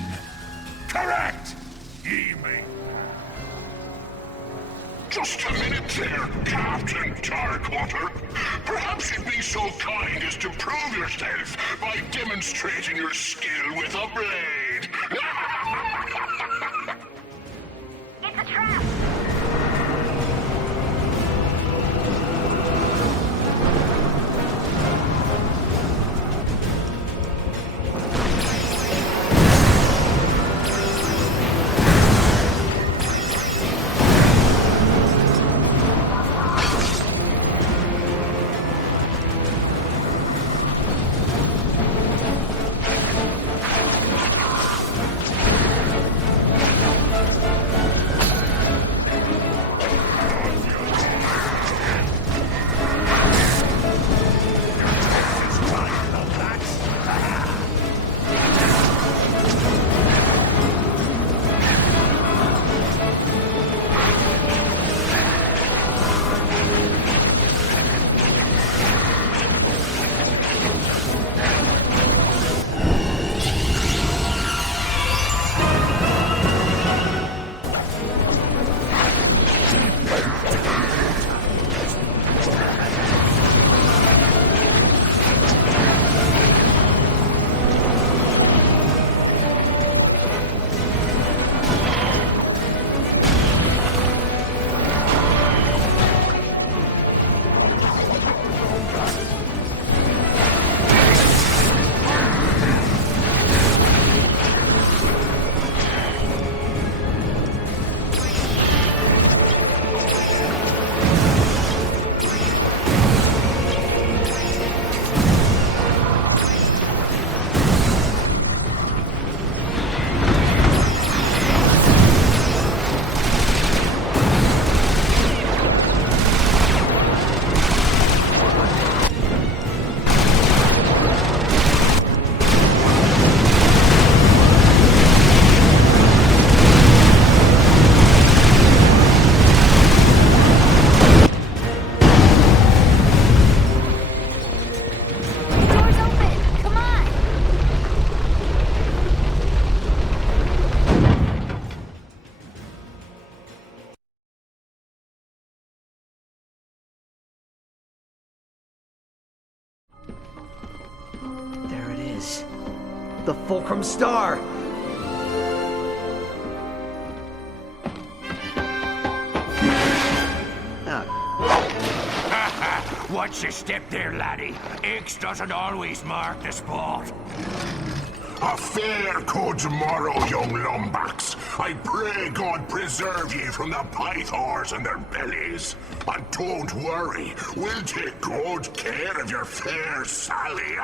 Correct! Ye may. Just a minute there, Captain Darkwater. Perhaps you'd be so kind as to prove yourself by demonstrating your skill with a blade. It's a trap! is. The Fulcrum Star! Watch your step there, laddie. X doesn't always mark the spot. A fair good tomorrow, young lumbax. I pray God preserve ye from the pythors and their bellies. And don't worry, we'll take good care of your fair Sally.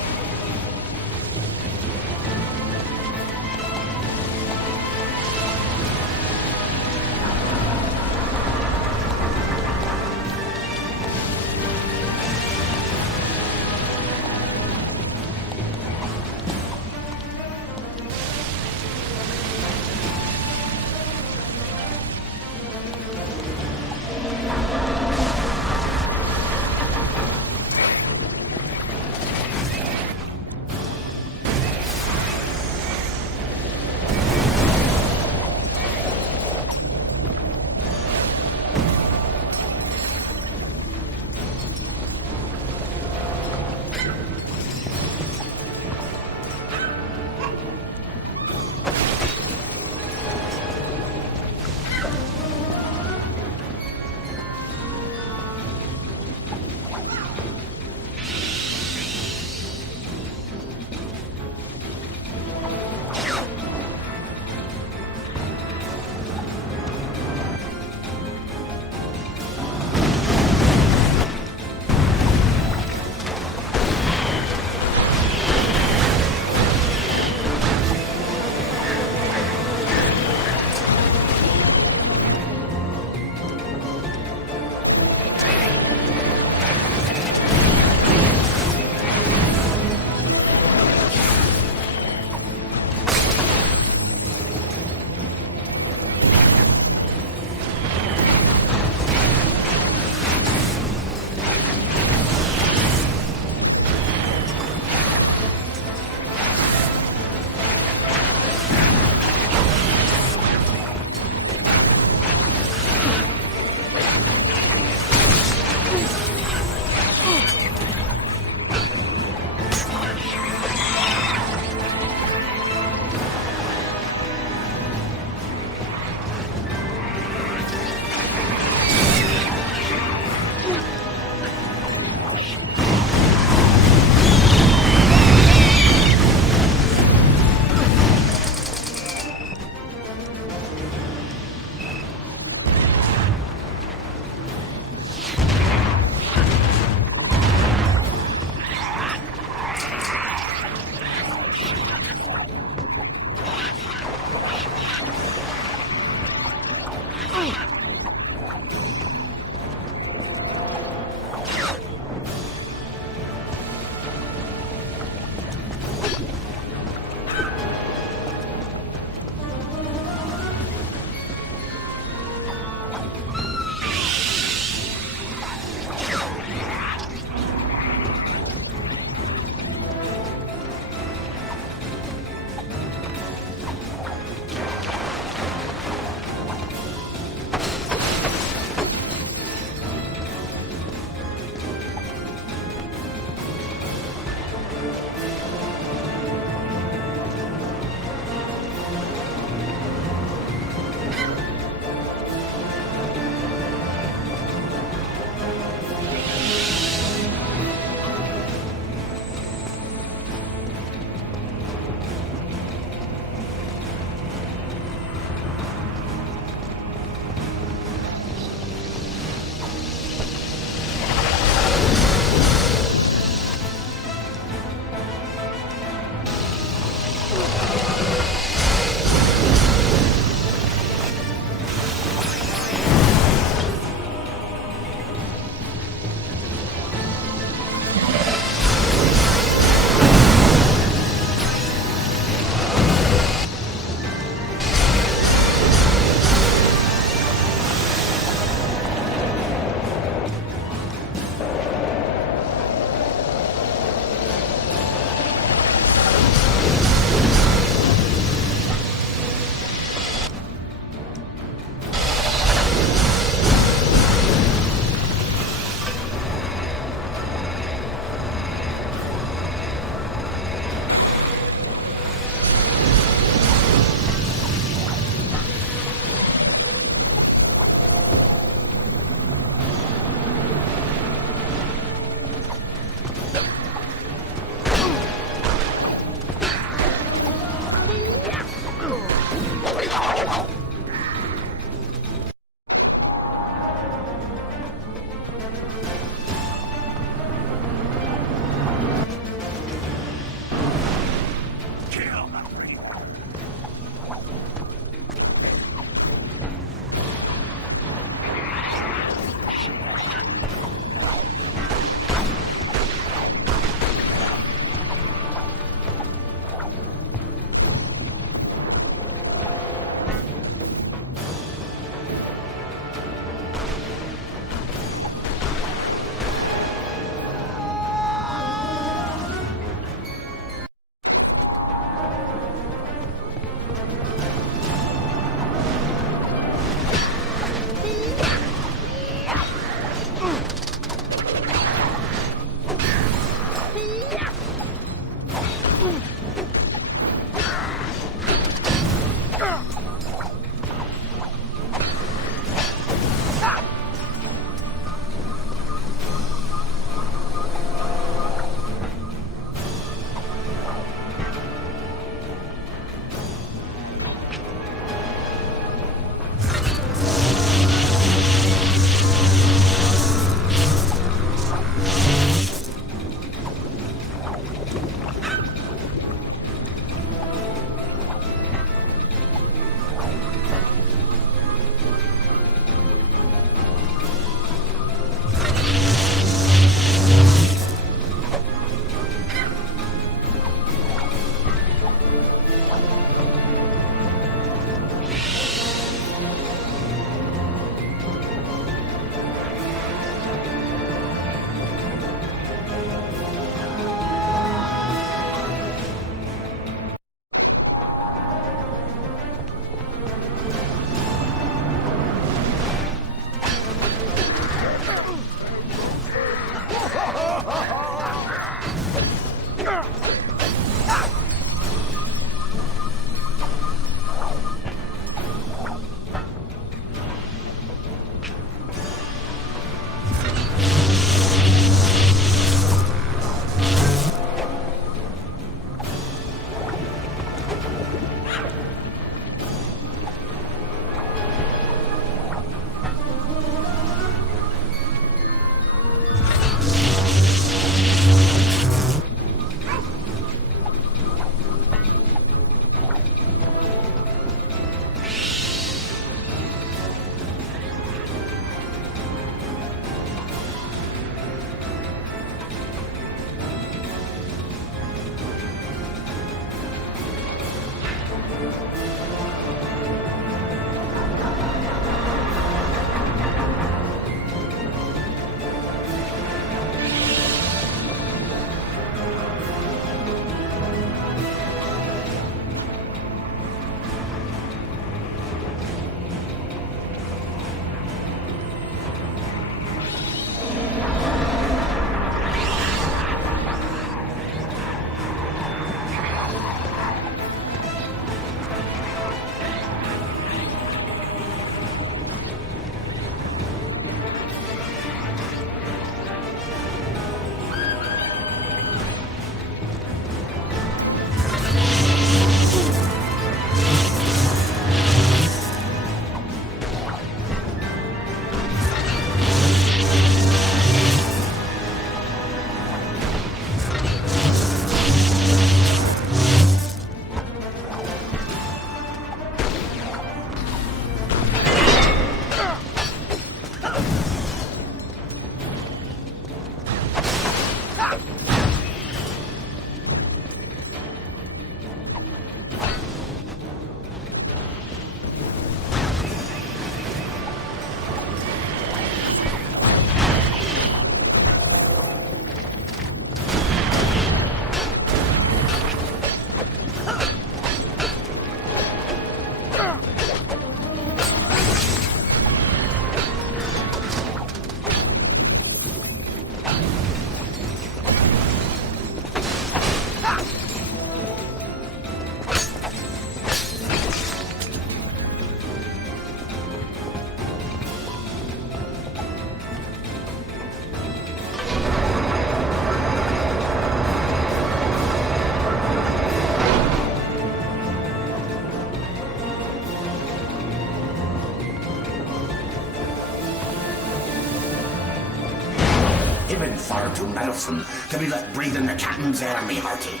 been far too meddlesome to be let breathe in the captain's air, me hearty.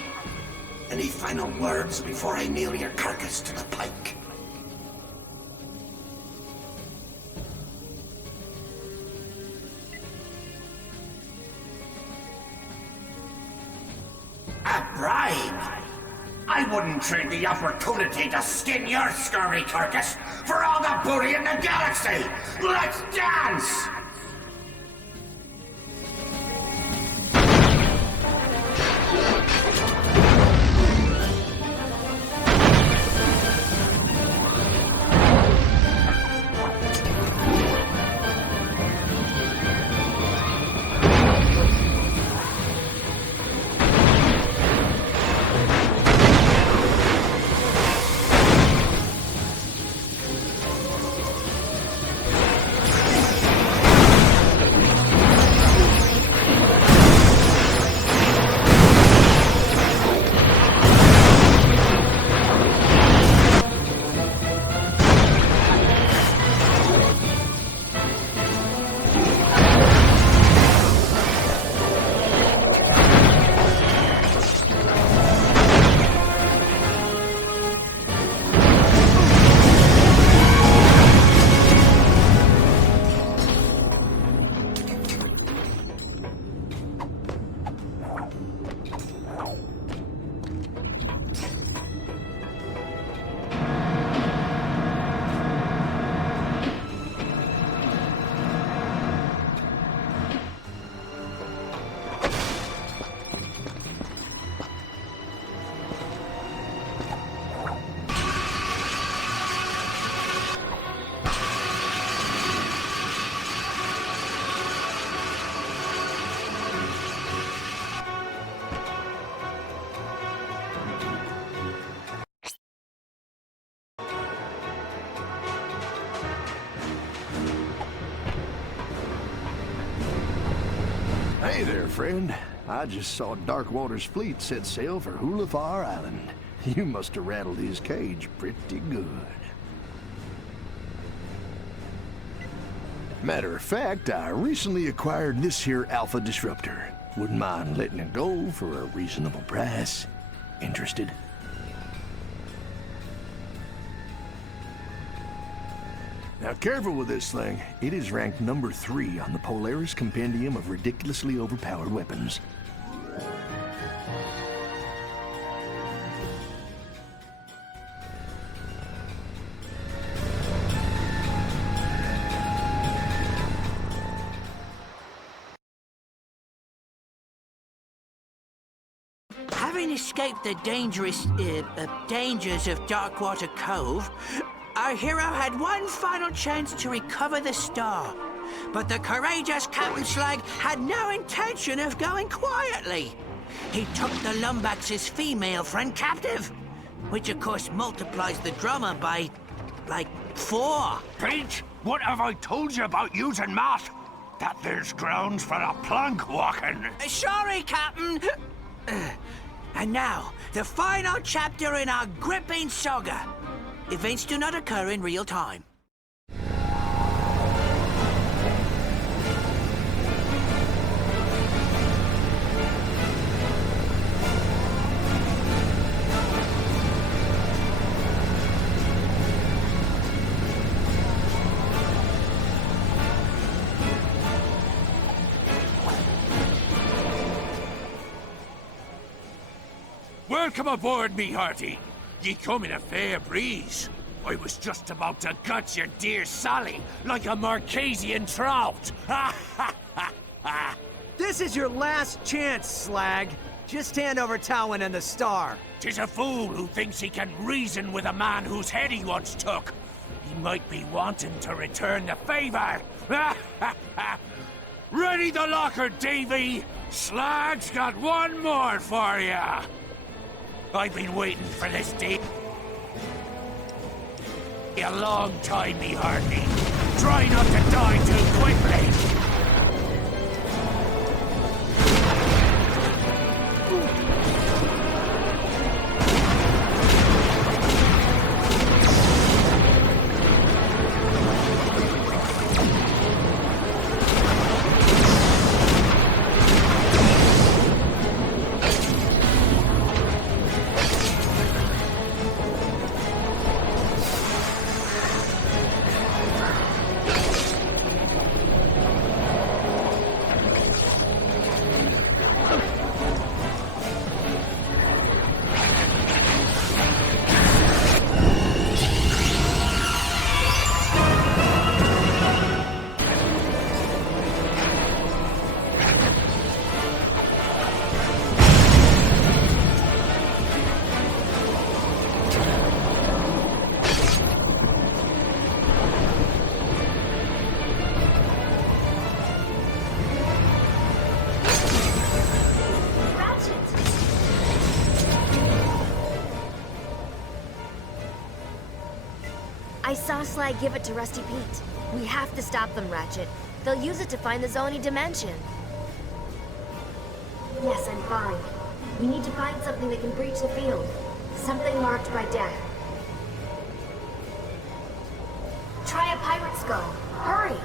Any final words before I nail your carcass to the pike? A bribe? I wouldn't trade the opportunity to skin your scurvy carcass for all the booty in the galaxy! Let's dance! Hey there, friend. I just saw Darkwater's fleet set sail for Hulafar Island. You must have rattled his cage pretty good. Matter of fact, I recently acquired this here Alpha Disruptor. Wouldn't mind letting it go for a reasonable price. Interested? Now careful with this thing. It is ranked number 3 on the Polaris Compendium of ridiculously overpowered weapons. Having escaped the dangerous dangers of Darkwater Cove, our hero had one final chance to recover the star. But the courageous Captain Slag had no intention of going quietly. He took the Lumbax's female friend captive, which of course multiplies the drummer by, like, 4. Pete, what have I told you about using math? That there's grounds for a plank walking. Sorry, Captain. And now, the final chapter in our gripping saga. Events do not occur in real time. Welcome aboard, me hearty. Ye come in a fair breeze. I was just about to gut your dear Sally like a Marquesian trout. This is your last chance, Slag. Just hand over Towin and the star. 'Tis a fool who thinks he can reason with a man whose head he once took. He might be wanting to return the favor. Ready the locker, Davy. Slag's got one more for ya. I've been waiting for this day a long time, me hearty. Try not to die too quickly. I saw Sly give it to Rusty Pete. We have to stop them, Ratchet. They'll use it to find the Zony dimension. Yes, I'm fine. We need to find something that can breach the field. Something marked by death. Try a pirate skull. Hurry!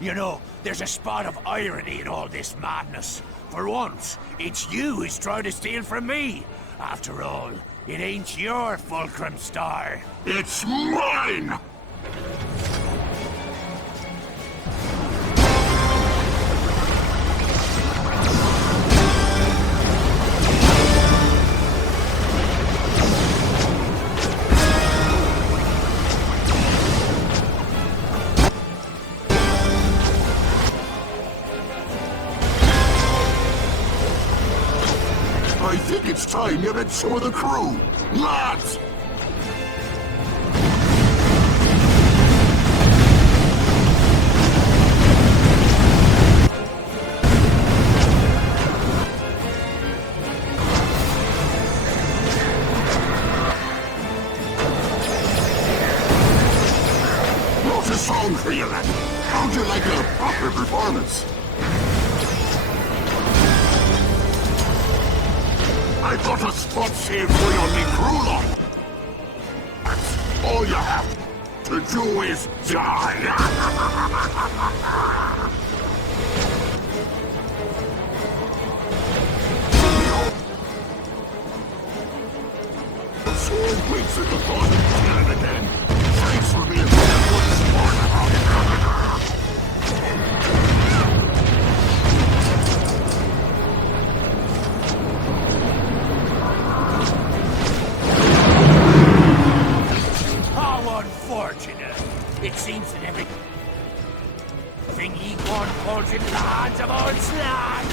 You know, there's a spot of irony in all this madness. For once, it's you who's trying to steal from me. After all, it ain't your fulcrum star. It's mine! I think it's time you met some of the crew. Lads! Wrote a song for you, lad. How'd you like a proper performance? I got a spot saved for you on me crew lot. All you have to do is die. So weeks at the thought of killing again. Thanks for being smart about it. How unfortunate. It seems that everything Egon falls into the hands of old Slag.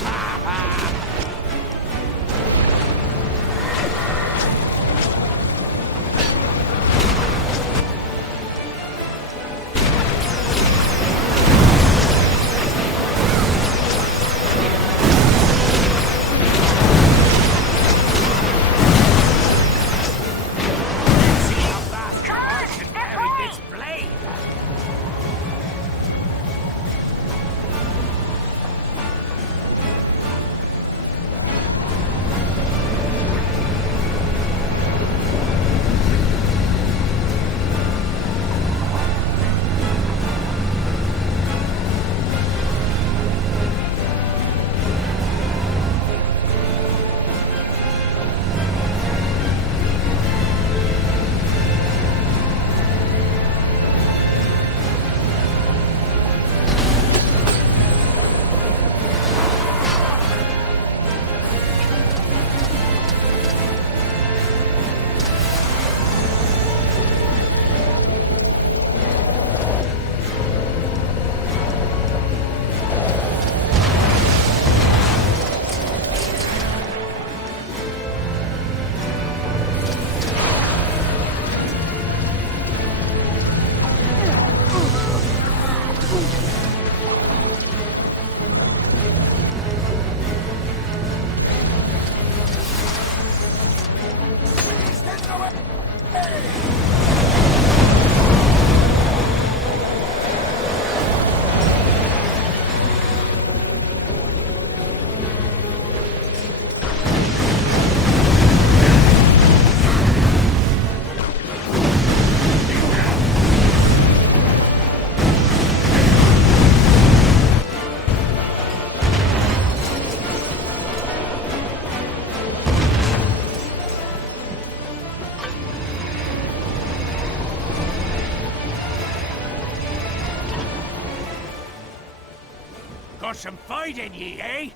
Got some fight in ye, eh?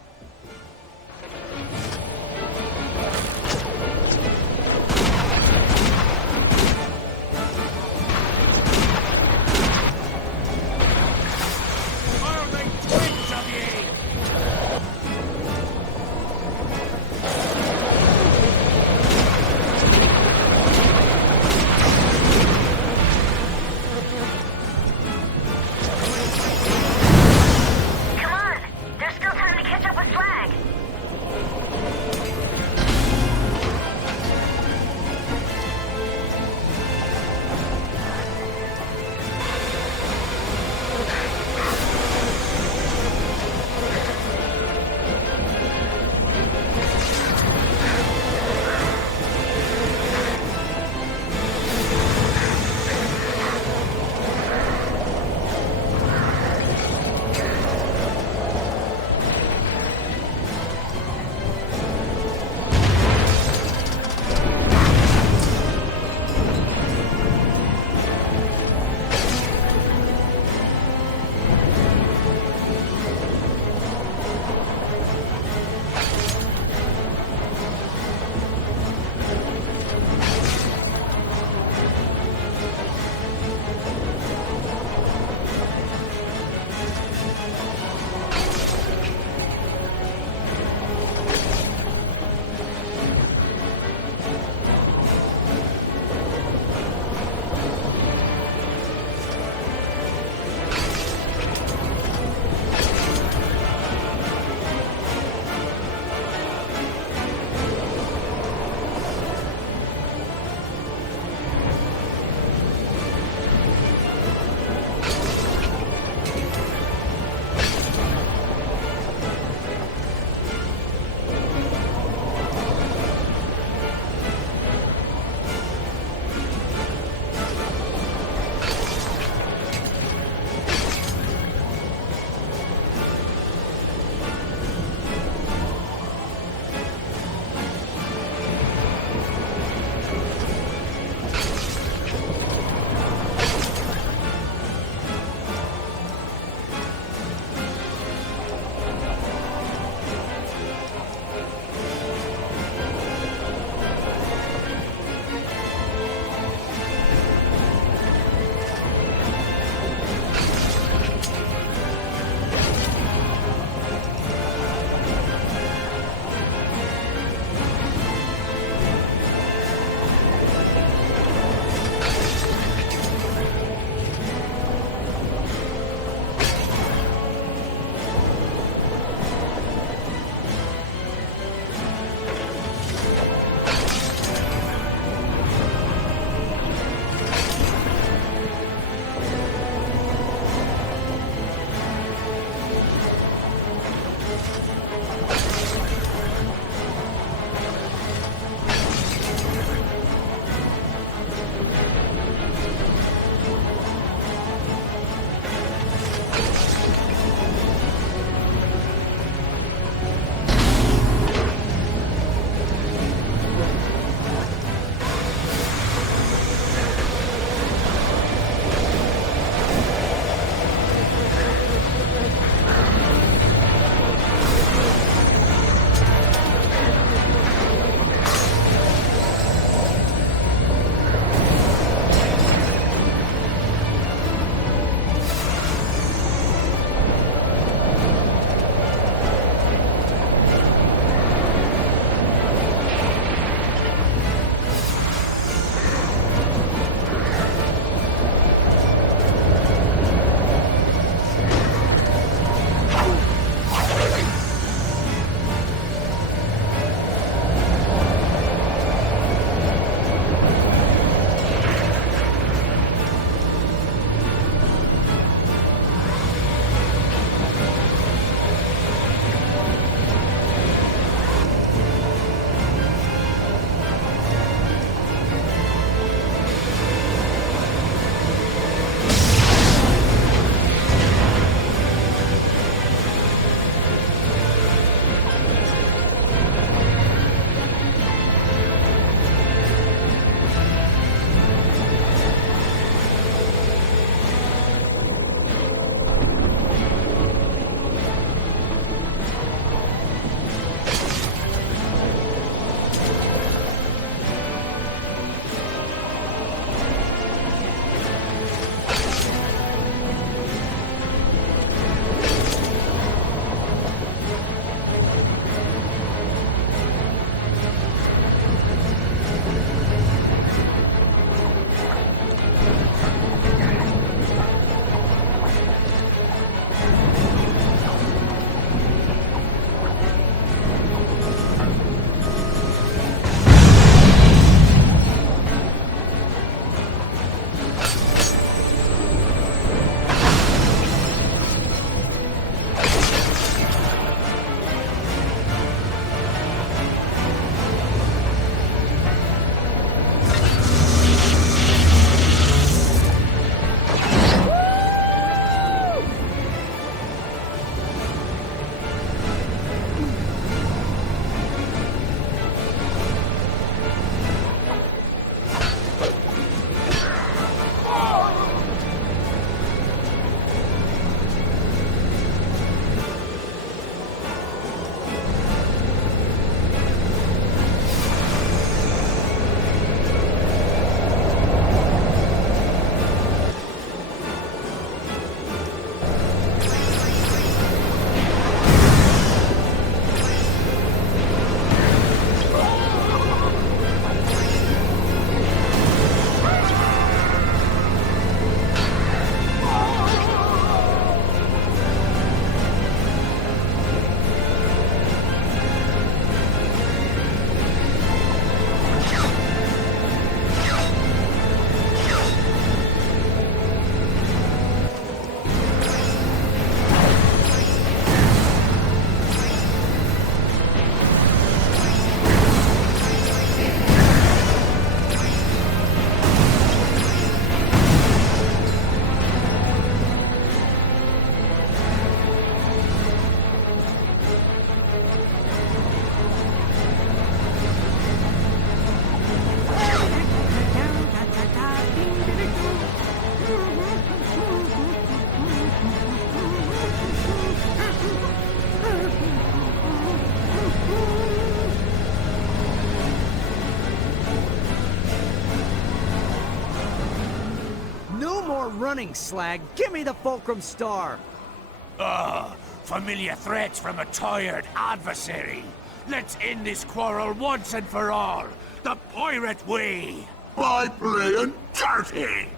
Are they twins of ye? Come on! There's still time to catch up with running, Slag. Give me the Fulcrum Star. Familiar threats from a tired adversary. Let's end this quarrel once and for all. The pirate way. By playing dirty.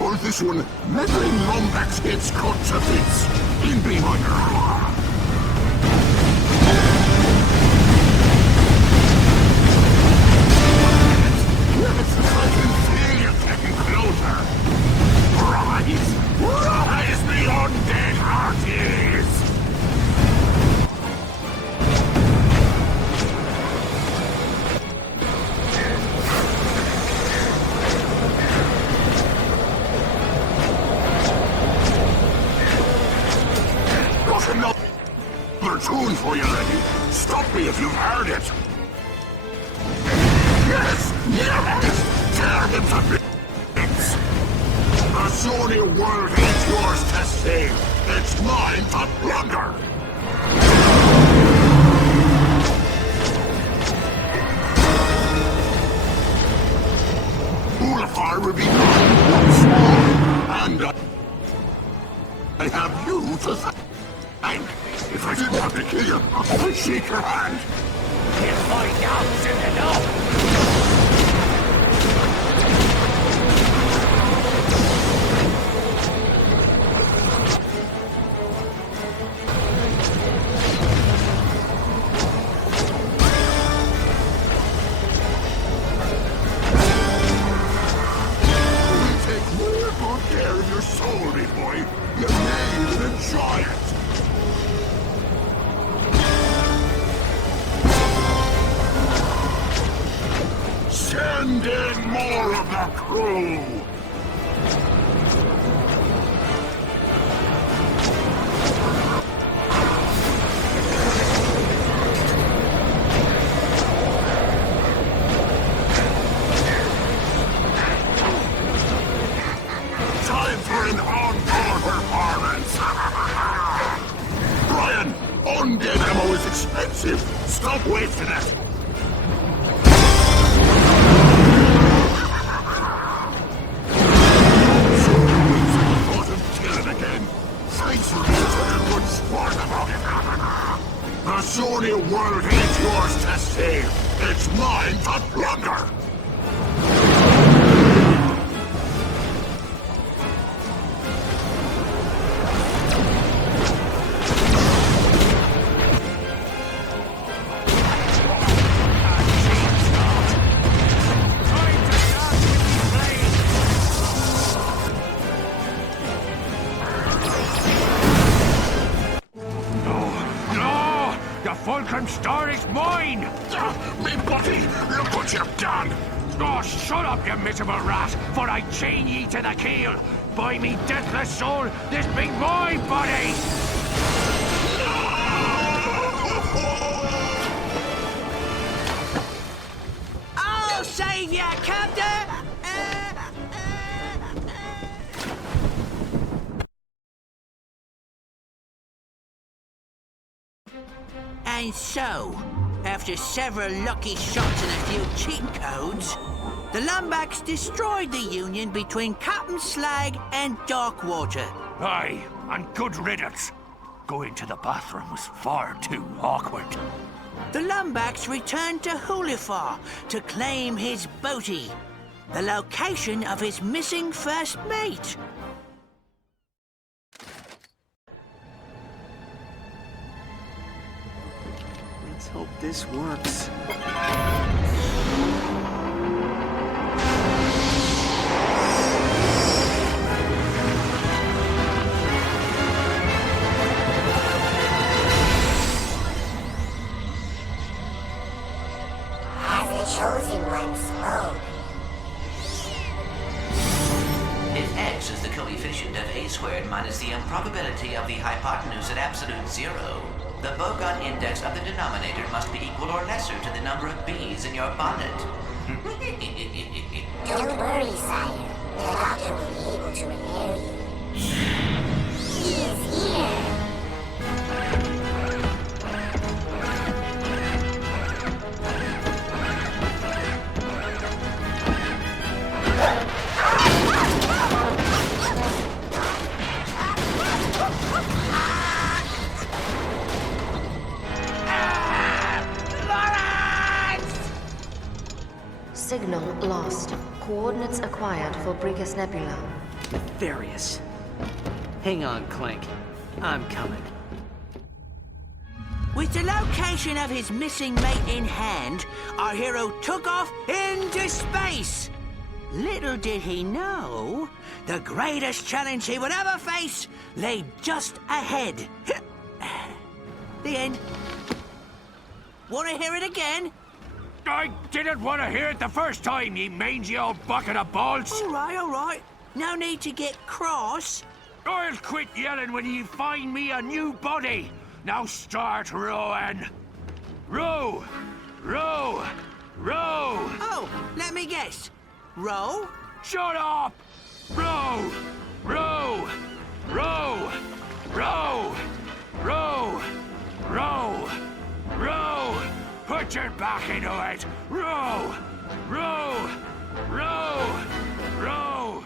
Or this one, measuring Lombax hits cuts a bits in B minor. Yes, I can feel you getting closer. Rise, the undead hearties! Got another tune for you, lady. Stop me if you've heard it. Yes! Yes! Tear them to bits! The Sony world is yours to save. It's mine to plunder. Ulafar will be mine once more. And I have you to thank. If I didn't have to kill you, I'd shake your hand. He'll find out soon enough. Send in more of the crew! Time for an encore performance! Brian, undead ammo is expensive! Stop wasting it! The Sony world is yours to save. It's mine to plunder. Fulcrum Star is mine! Me buddy, look what you've done! Oh, shut up, you miserable rat, for I chain ye to the keel! By me deathless soul, this be my body! I'll save ya, Captain! And so, after several lucky shots and a few cheat codes, the Lombax destroyed the union between Captain Slag and Darkwater. Aye, and good riddance. Going to the bathroom was far too awkward. The Lombax returned to Hulifar to claim his booty, the location of his missing first mate. Let's hope this works. As the chosen one spoke. If x is the coefficient of a squared minus the improbability of the hypotenuse at absolute zero, the Bogon index of the denominator must be equal or lesser to the number of bees in your bonnet. Don't worry, sire. The doctor will be able to repair you. He is here. Signal lost. Coordinates acquired for Brigus Nebula. Nefarious. Hang on, Clank. I'm coming. With the location of his missing mate in hand, our hero took off into space. Little did he know, the greatest challenge he would ever face lay just ahead. The end. Want to hear it again? I didn't want to hear it the first time, ye mangy old bucket of balls. All right. No need to get cross. I'll quit yelling when you find me a new body. Now start rowing. Row! Row! Row! Oh, let me guess. Row? Shut up! Row! Row! Row! Row! Row! Row! Row! Put your back into it! Row! Row! Row! Row!